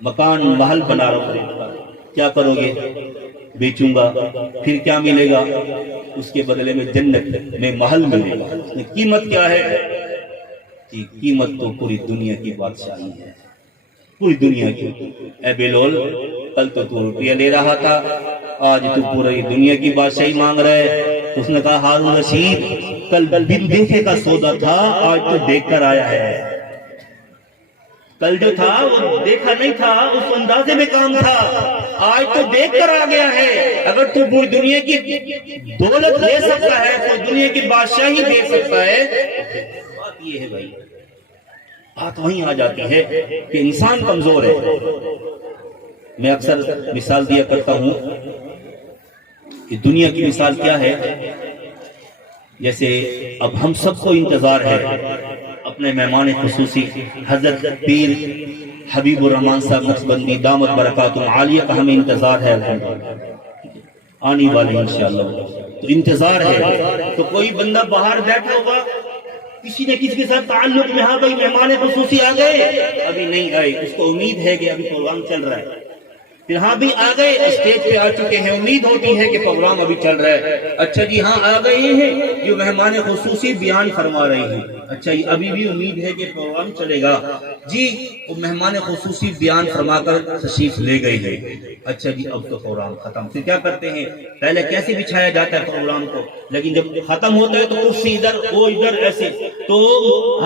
مکان محل بنا رہا ہوں. کیا کرو گے؟ بیچوں گا. پھر کیا ملے گا؟ اس کے بدلے میں جنت میں محل ملے گا. قیمت کیا ہے؟ کہ قیمت تو پوری دنیا کی بادشاہی ہے, پوری دنیا کی. اے بہلول کل تو روپیہ لے رہا تھا, آج تو پوری دنیا کی بادشاہی مانگ رہا ہے. اس نے کہا ہارون رشید کل بن دیکھے کا سودا تھا, آج تو دیکھ کر آیا ہے. کل جو تھا وہ دیکھا نہیں تھا, اس اندازے میں کام تھا, آج تو دیکھ کر آ گیا ہے. اگر تو پوری دنیا کی دولت لے سکتا ہے, پوری دنیا کی بادشاہی دے سکتا ہے. بات یہ ہے بھائی, بات وہیں آ جاتی ہے کہ انسان کمزور ہے. میں اکثر مثال دیا کرتا ہوں کہ دنیا کی مثال کیا ہے. جیسے اب ہم سب کو انتظار ہے اپنے مہمان خصوصی حضرت پیر حبیب الرحمان صاحب نقشبندی دامت برکاتہ عالیہ کا ہمیں انتظار ہے, آنے والے انشاءاللہ. تو انتظار ہے تو کوئی بندہ باہر بیٹھا ہوگا, کسی نے کسی کے ساتھ تعلق میں, ہاں بھائی مہمان خصوصی آ گئے, ابھی نہیں آئے, اس کو امید ہے کہ ابھی پروگرام چل رہا ہے. پھر ہاں بھی آ گئے, اسٹیج پہ آ چکے ہیں, امید ہوتی ہے کہ پروگرام ابھی چل رہا ہے. اچھا جی ہاں آ گئے ہیں, جو مہمان خصوصی بیان فرما رہے ہیں. اچھا جی ابھی بھی امید ہے کہ پروگرام چلے گا. جی وہ مہمان خصوصی بیان فرما کر تشریف لے گئے ہیں. اچھا جی اب تو پروگرام ختم. پھر کیا کرتے ہیں, پہلے کیسے بچھایا جاتا ہے پروگرام کو, لیکن جب ختم ہوتا ہے تو کرسی ادھر وہ ادھر ایسے. تو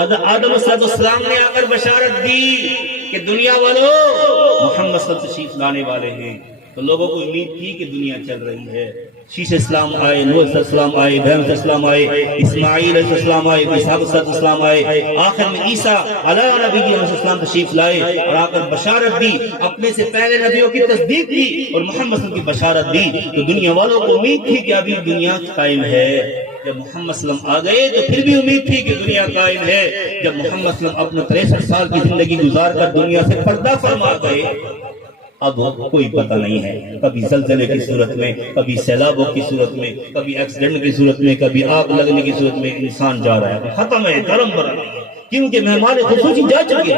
حضرت آدم علیہ السلام نے آ کر بشارت دی کہ دنیا والوں محمد صلی اللہ علیہ وسلم تشریف لانے والے ہیں. تو لوگوں کو امید تھی کہ دنیا چل رہی ہے. شیش اسلام آئے, نوح علیہ السلام آئے, ابراہیم علیہ السلام آئے, اسماعیل علیہ السلام آئے, اسحاق علیہ السلام آئے, آخر میں عیسیٰ علیہ نبی علیہ السلام تشریف لائے اور آ کر بشارت دی, اپنے سے پہلے نبیوں کی تصدیق کی اور محمد صلی اللہ علیہ وسلم کی بشارت دی. تو دنیا والوں کو امید تھی کہ ابھی دنیا قائم ہے. جب محمد صلی اللہ علیہ وسلم آ گئے تو پھر بھی امید تھی کہ دنیا قائم ہے. جب محمد صلی اللہ علیہ وسلم اپنا 63 سال کی زندگی گزار کر دنیا سے پردہ فرما گئے اب کوئی پتہ نہیں ہے. کبھی زلزلے کی صورت میں، کبھی سیلابوں کی صورت میں، کبھی ایکسیڈنٹ کی صورت میں، کبھی آگ لگنے کی صورت میں انسان جا رہا ہے. ختم ہے، درم برم، کیونکہ مہمان خصوصی جا چکے،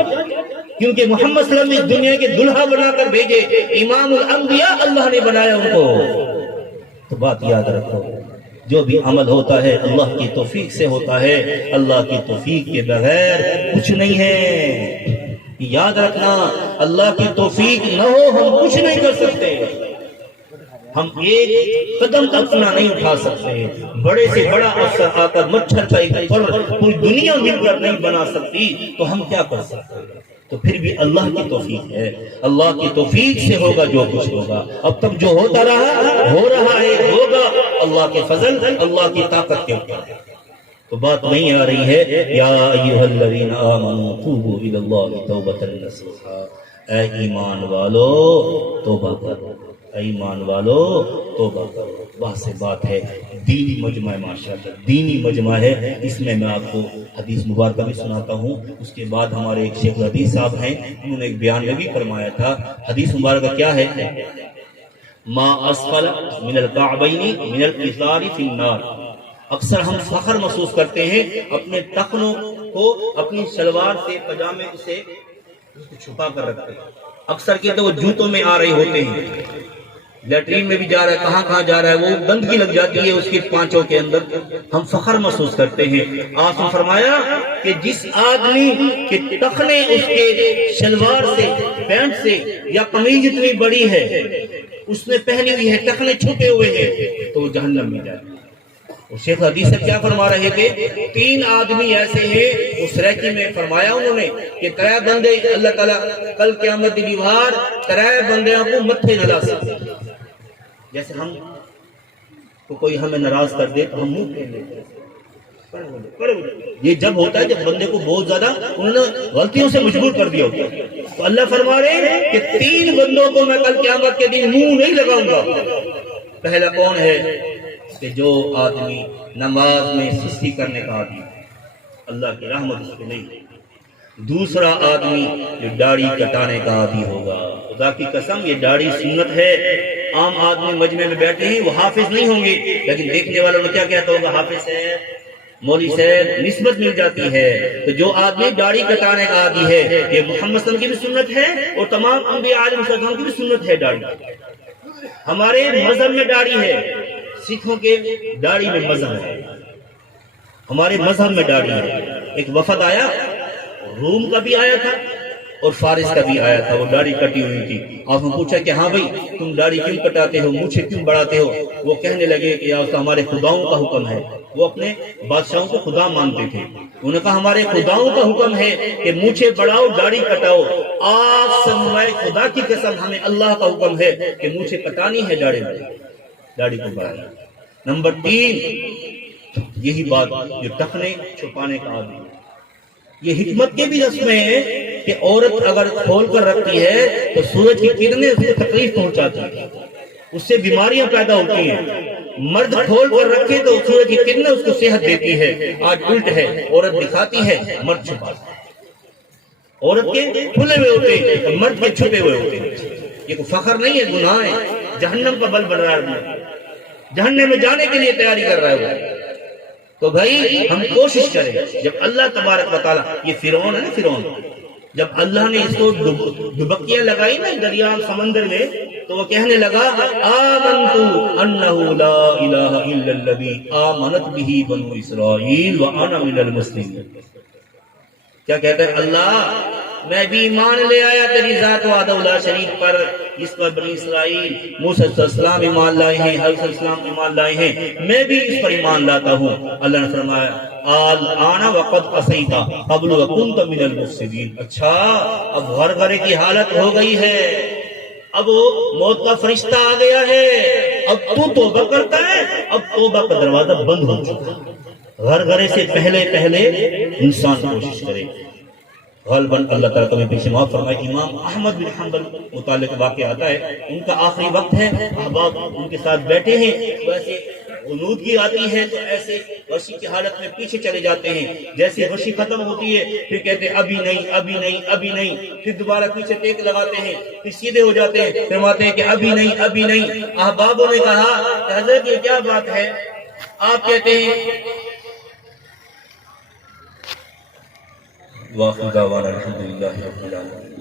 کیونکہ محمد صلی اللہ علیہ وسلم دنیا کے دلہا بنا کر بھیجے، امام الانبیاء اللہ نے بنایا ان کو. تو بات یاد رکھو، جو بھی عمل ہوتا ہے اللہ کی توفیق سے ہوتا ہے، اللہ کی توفیق کے بغیر کچھ نہیں ہے. یاد رکھنا، اللہ کی توفیق نہ ہو ہم کچھ نہیں کر سکتے. ہم ایک قدم اپنا نہیں اٹھا سکتے. بڑے سے بڑا افسر آ کر مچھر کا ایک پر پوری دنیا مل کر نہیں بنا سکتی، تو ہم کیا کر سکتے؟ تو پھر بھی اللہ کی توفیق ہے. اللہ کی توفیق سے ہوگا جو کچھ ہوگا. اب تک جو ہوتا رہا ہو رہا ہے، ہوگا اللہ کے فضل، اللہ کی طاقت کے اوپر. تو بات نہیں آ رہی ہے یا ایھا الذین آمنوا توبوا الی اللہ توبۃ نصوحا، اے ایمان والو توبہ کرو، اے ایمان والو توبہ کرو. بات سے بات ہے، دینی مجمع ہے، ماشاءاللہ دینی مجمع ہے. اس میں میں آپ کو حدیث مبارکہ بھی سناتا ہوں. اس کے بعد ہمارے ایک شیخ حدیث صاحب ہیں، انہوں نے ایک بیان میں بھی فرمایا تھا. حدیث مبارکہ کیا ہے؟ ما اسفل من الکعبین من الازار فی النار. اکثر ہم فخر محسوس کرتے ہیں اپنے ٹخنوں کو اپنی شلوار سے، پجامے سے چھپا کر رکھتے ہیں. اکثر کہتے ہیں وہ جوتوں میں آ رہے ہوتے ہیں، لیٹرین میں بھی جا رہا ہے، کہاں کہاں جا رہا ہے، وہ گندگی لگ جاتی ہے اس کی پانچوں کے اندر. ہم فخر محسوس کرتے ہیں. آپ نے فرمایا کہ جس آدمی کے ٹخنے اس کے شلوار سے، پینٹ سے یا قمیض اتنی بڑی ہے، اس نے پہنی ہوئی ہے، ٹخنے چھپے ہوئے ہیں، تو وہ جہنم میں جائے. شیخ حدیث سے کیا فرما رہے تھے؟ 3 آدمی ایسے ہیں، اس ریکی میں فرمایا انہوں نے کہ 3 بندے اللہ تعالیٰ کل قیامت دی بار 3 بندیاں کو متھے نہ لا سکتے. جیسے ہم کو کوئی ہمیں ناراض کر دے تو ہم منہ پھیر لیتے ہیں. یہ جب ہوتا ہے جب بندے کو بہت زیادہ انہوں نے غلطیوں سے مجبور کر دیا ہوتا ہے. تو اللہ فرما رہے ہیں کہ 3 بندوں کو میں کل قیامت کے دن منہ نہیں لگاؤں گا. پہلا کون ہے؟ کہ جو آدمی نماز میں سستی کرنے کا آدمی، اللہ کی رحمت اس پہ نہیں. دوسرا آدمی جو داڑھی کٹانے کا عادی ہوگا. خدا کی قسم یہ داڑھی سنت ہے. عام آدمی مجمع میں بیٹھے ہیں، وہ حافظ نہیں ہوں گے، لیکن دیکھنے والوں نے کیا کہتا ہوگا؟ حافظ ہے، مولوی صاحب، نسبت مل جاتی ہے. تو جو آدمی داڑھی کٹانے کا عادی ہے، یہ محمد صلی اللہ علیہ وسلم کی بھی سنت ہے اور تمام انبیاء علیہ السلام کی بھی سنت ہے. داڑھی ہمارے مذہب میں داڑھی ہے، سکھوں کے داڑھی میں مذہب ہے، ہمارے مذہب میں داڑھی ہے. ایک وفد آیا، روم کا بھی آیا تھا اور فارس کا بھی آیا تھا، وہ داڑھی کٹی ہوئی تھی. آپ نے پوچھا کہ ہاں بھائی تم داڑھی کیوں کٹاتے ہو، مونچھیں کیوں بڑھاتے ہو؟ وہ کہنے لگے کہ یا ہمارے خداؤں کا حکم ہے. وہ اپنے بادشاہوں کو خدا مانتے تھے. انہوں نے کہا ہمارے خداؤں کا حکم ہے کہ مونچھیں بڑھاؤ، داڑھی کٹاؤ. آپ سمجھائے خدا کی قسم ہمیں اللہ کا حکم ہے کہ مونچھیں کٹانی ہے، داڑھی کو بڑھانا. نمبر 3 یہی بات جو ٹخنے چھپانے کا عادی. یہ حکمت کے بھی رسمیں ہیں کہ عورت اگر کھول کر رکھتی ہے تو سورج کی کرنیں اس کو تکلیف پہنچاتی ہیں، اس سے بیماریاں پیدا ہوتی ہیں. مرد کھول کر رکھے تو سورج کی کرنیں اس کو صحت دیتی ہے. آج الٹ ہے، عورت دکھاتی ہے، مرد چھپاتا ہے. عورت کے کھلے ہوئے ہوتے ہیں اور مرد کے چھپے ہوئے ہوتے ہیں. یہ کوئی فخر نہیں ہے، گناہ ہے. جہنم کا بل بن رہا ہے، جہنم میں جانے کے لیے تیاری کر رہا ہے. تو بھائی ہم کوشش کریں. جب اللہ تبارک و تعالیٰ، یہ فرعون ہے نا، فرعون جب اللہ نے اس کو ڈبکیاں لگائی نا دریا سمندر میں، تو وہ کہنے لگا آمنت انہ لا الہ الا الذی آمنت بہ بنو اسرائیل وانا من المسلمین. کیا کہتا ہے؟ اللہ میں بھی ایمان لے آیا تیری ذات وحدہ لا شریک پر، جس پر بنی اسرائیل موسیٰ علیہ السلام ایمان لائے ہیں، حضرت السلام ایمان لائے ہیں، میں بھی اس پر ایمان لاتا ہوں. اللہ نے فرمایا الآن وقد عصیت قبل وکنت من المفسدین. اچھا اب ہر گھرے کی حالت ہو گئی ہے، اب موت کا فرشتہ آ گیا ہے، اب تو توبہ کرتا ہے، اب توبہ کا دروازہ بند ہو چکا. ہر گھرے سے پہلے انسان کوشش کرے. غالباً اللہ تعالیٰ تمہیں پیچھے معاف فرمائے. امام احمد بن حنبل متعلق واقعہ آتا ہے، ان کا آخری وقت ہے، احباب ان کے ساتھ بیٹھے ہیں، ویسے غنود کی آتی ہے تو ایسے غشی کی حالت میں پیچھے چلے جاتے ہیں، جیسے غشی ختم ہوتی ہے پھر کہتے ہیں ابھی نہیں ابھی نہیں ابھی نہیں، پھر دوبارہ پیچھے ٹیک لگاتے ہیں، پھر سیدھے ہو جاتے ہیں، فرماتے ہیں کہ ابھی نہیں ابھی نہیں۔ احبابوں نے کہا کہ حضرت یہ کیا بات ہے؟ آپ کہتے ہیں واخر دعوانا الحمدللہ رب العالمین۔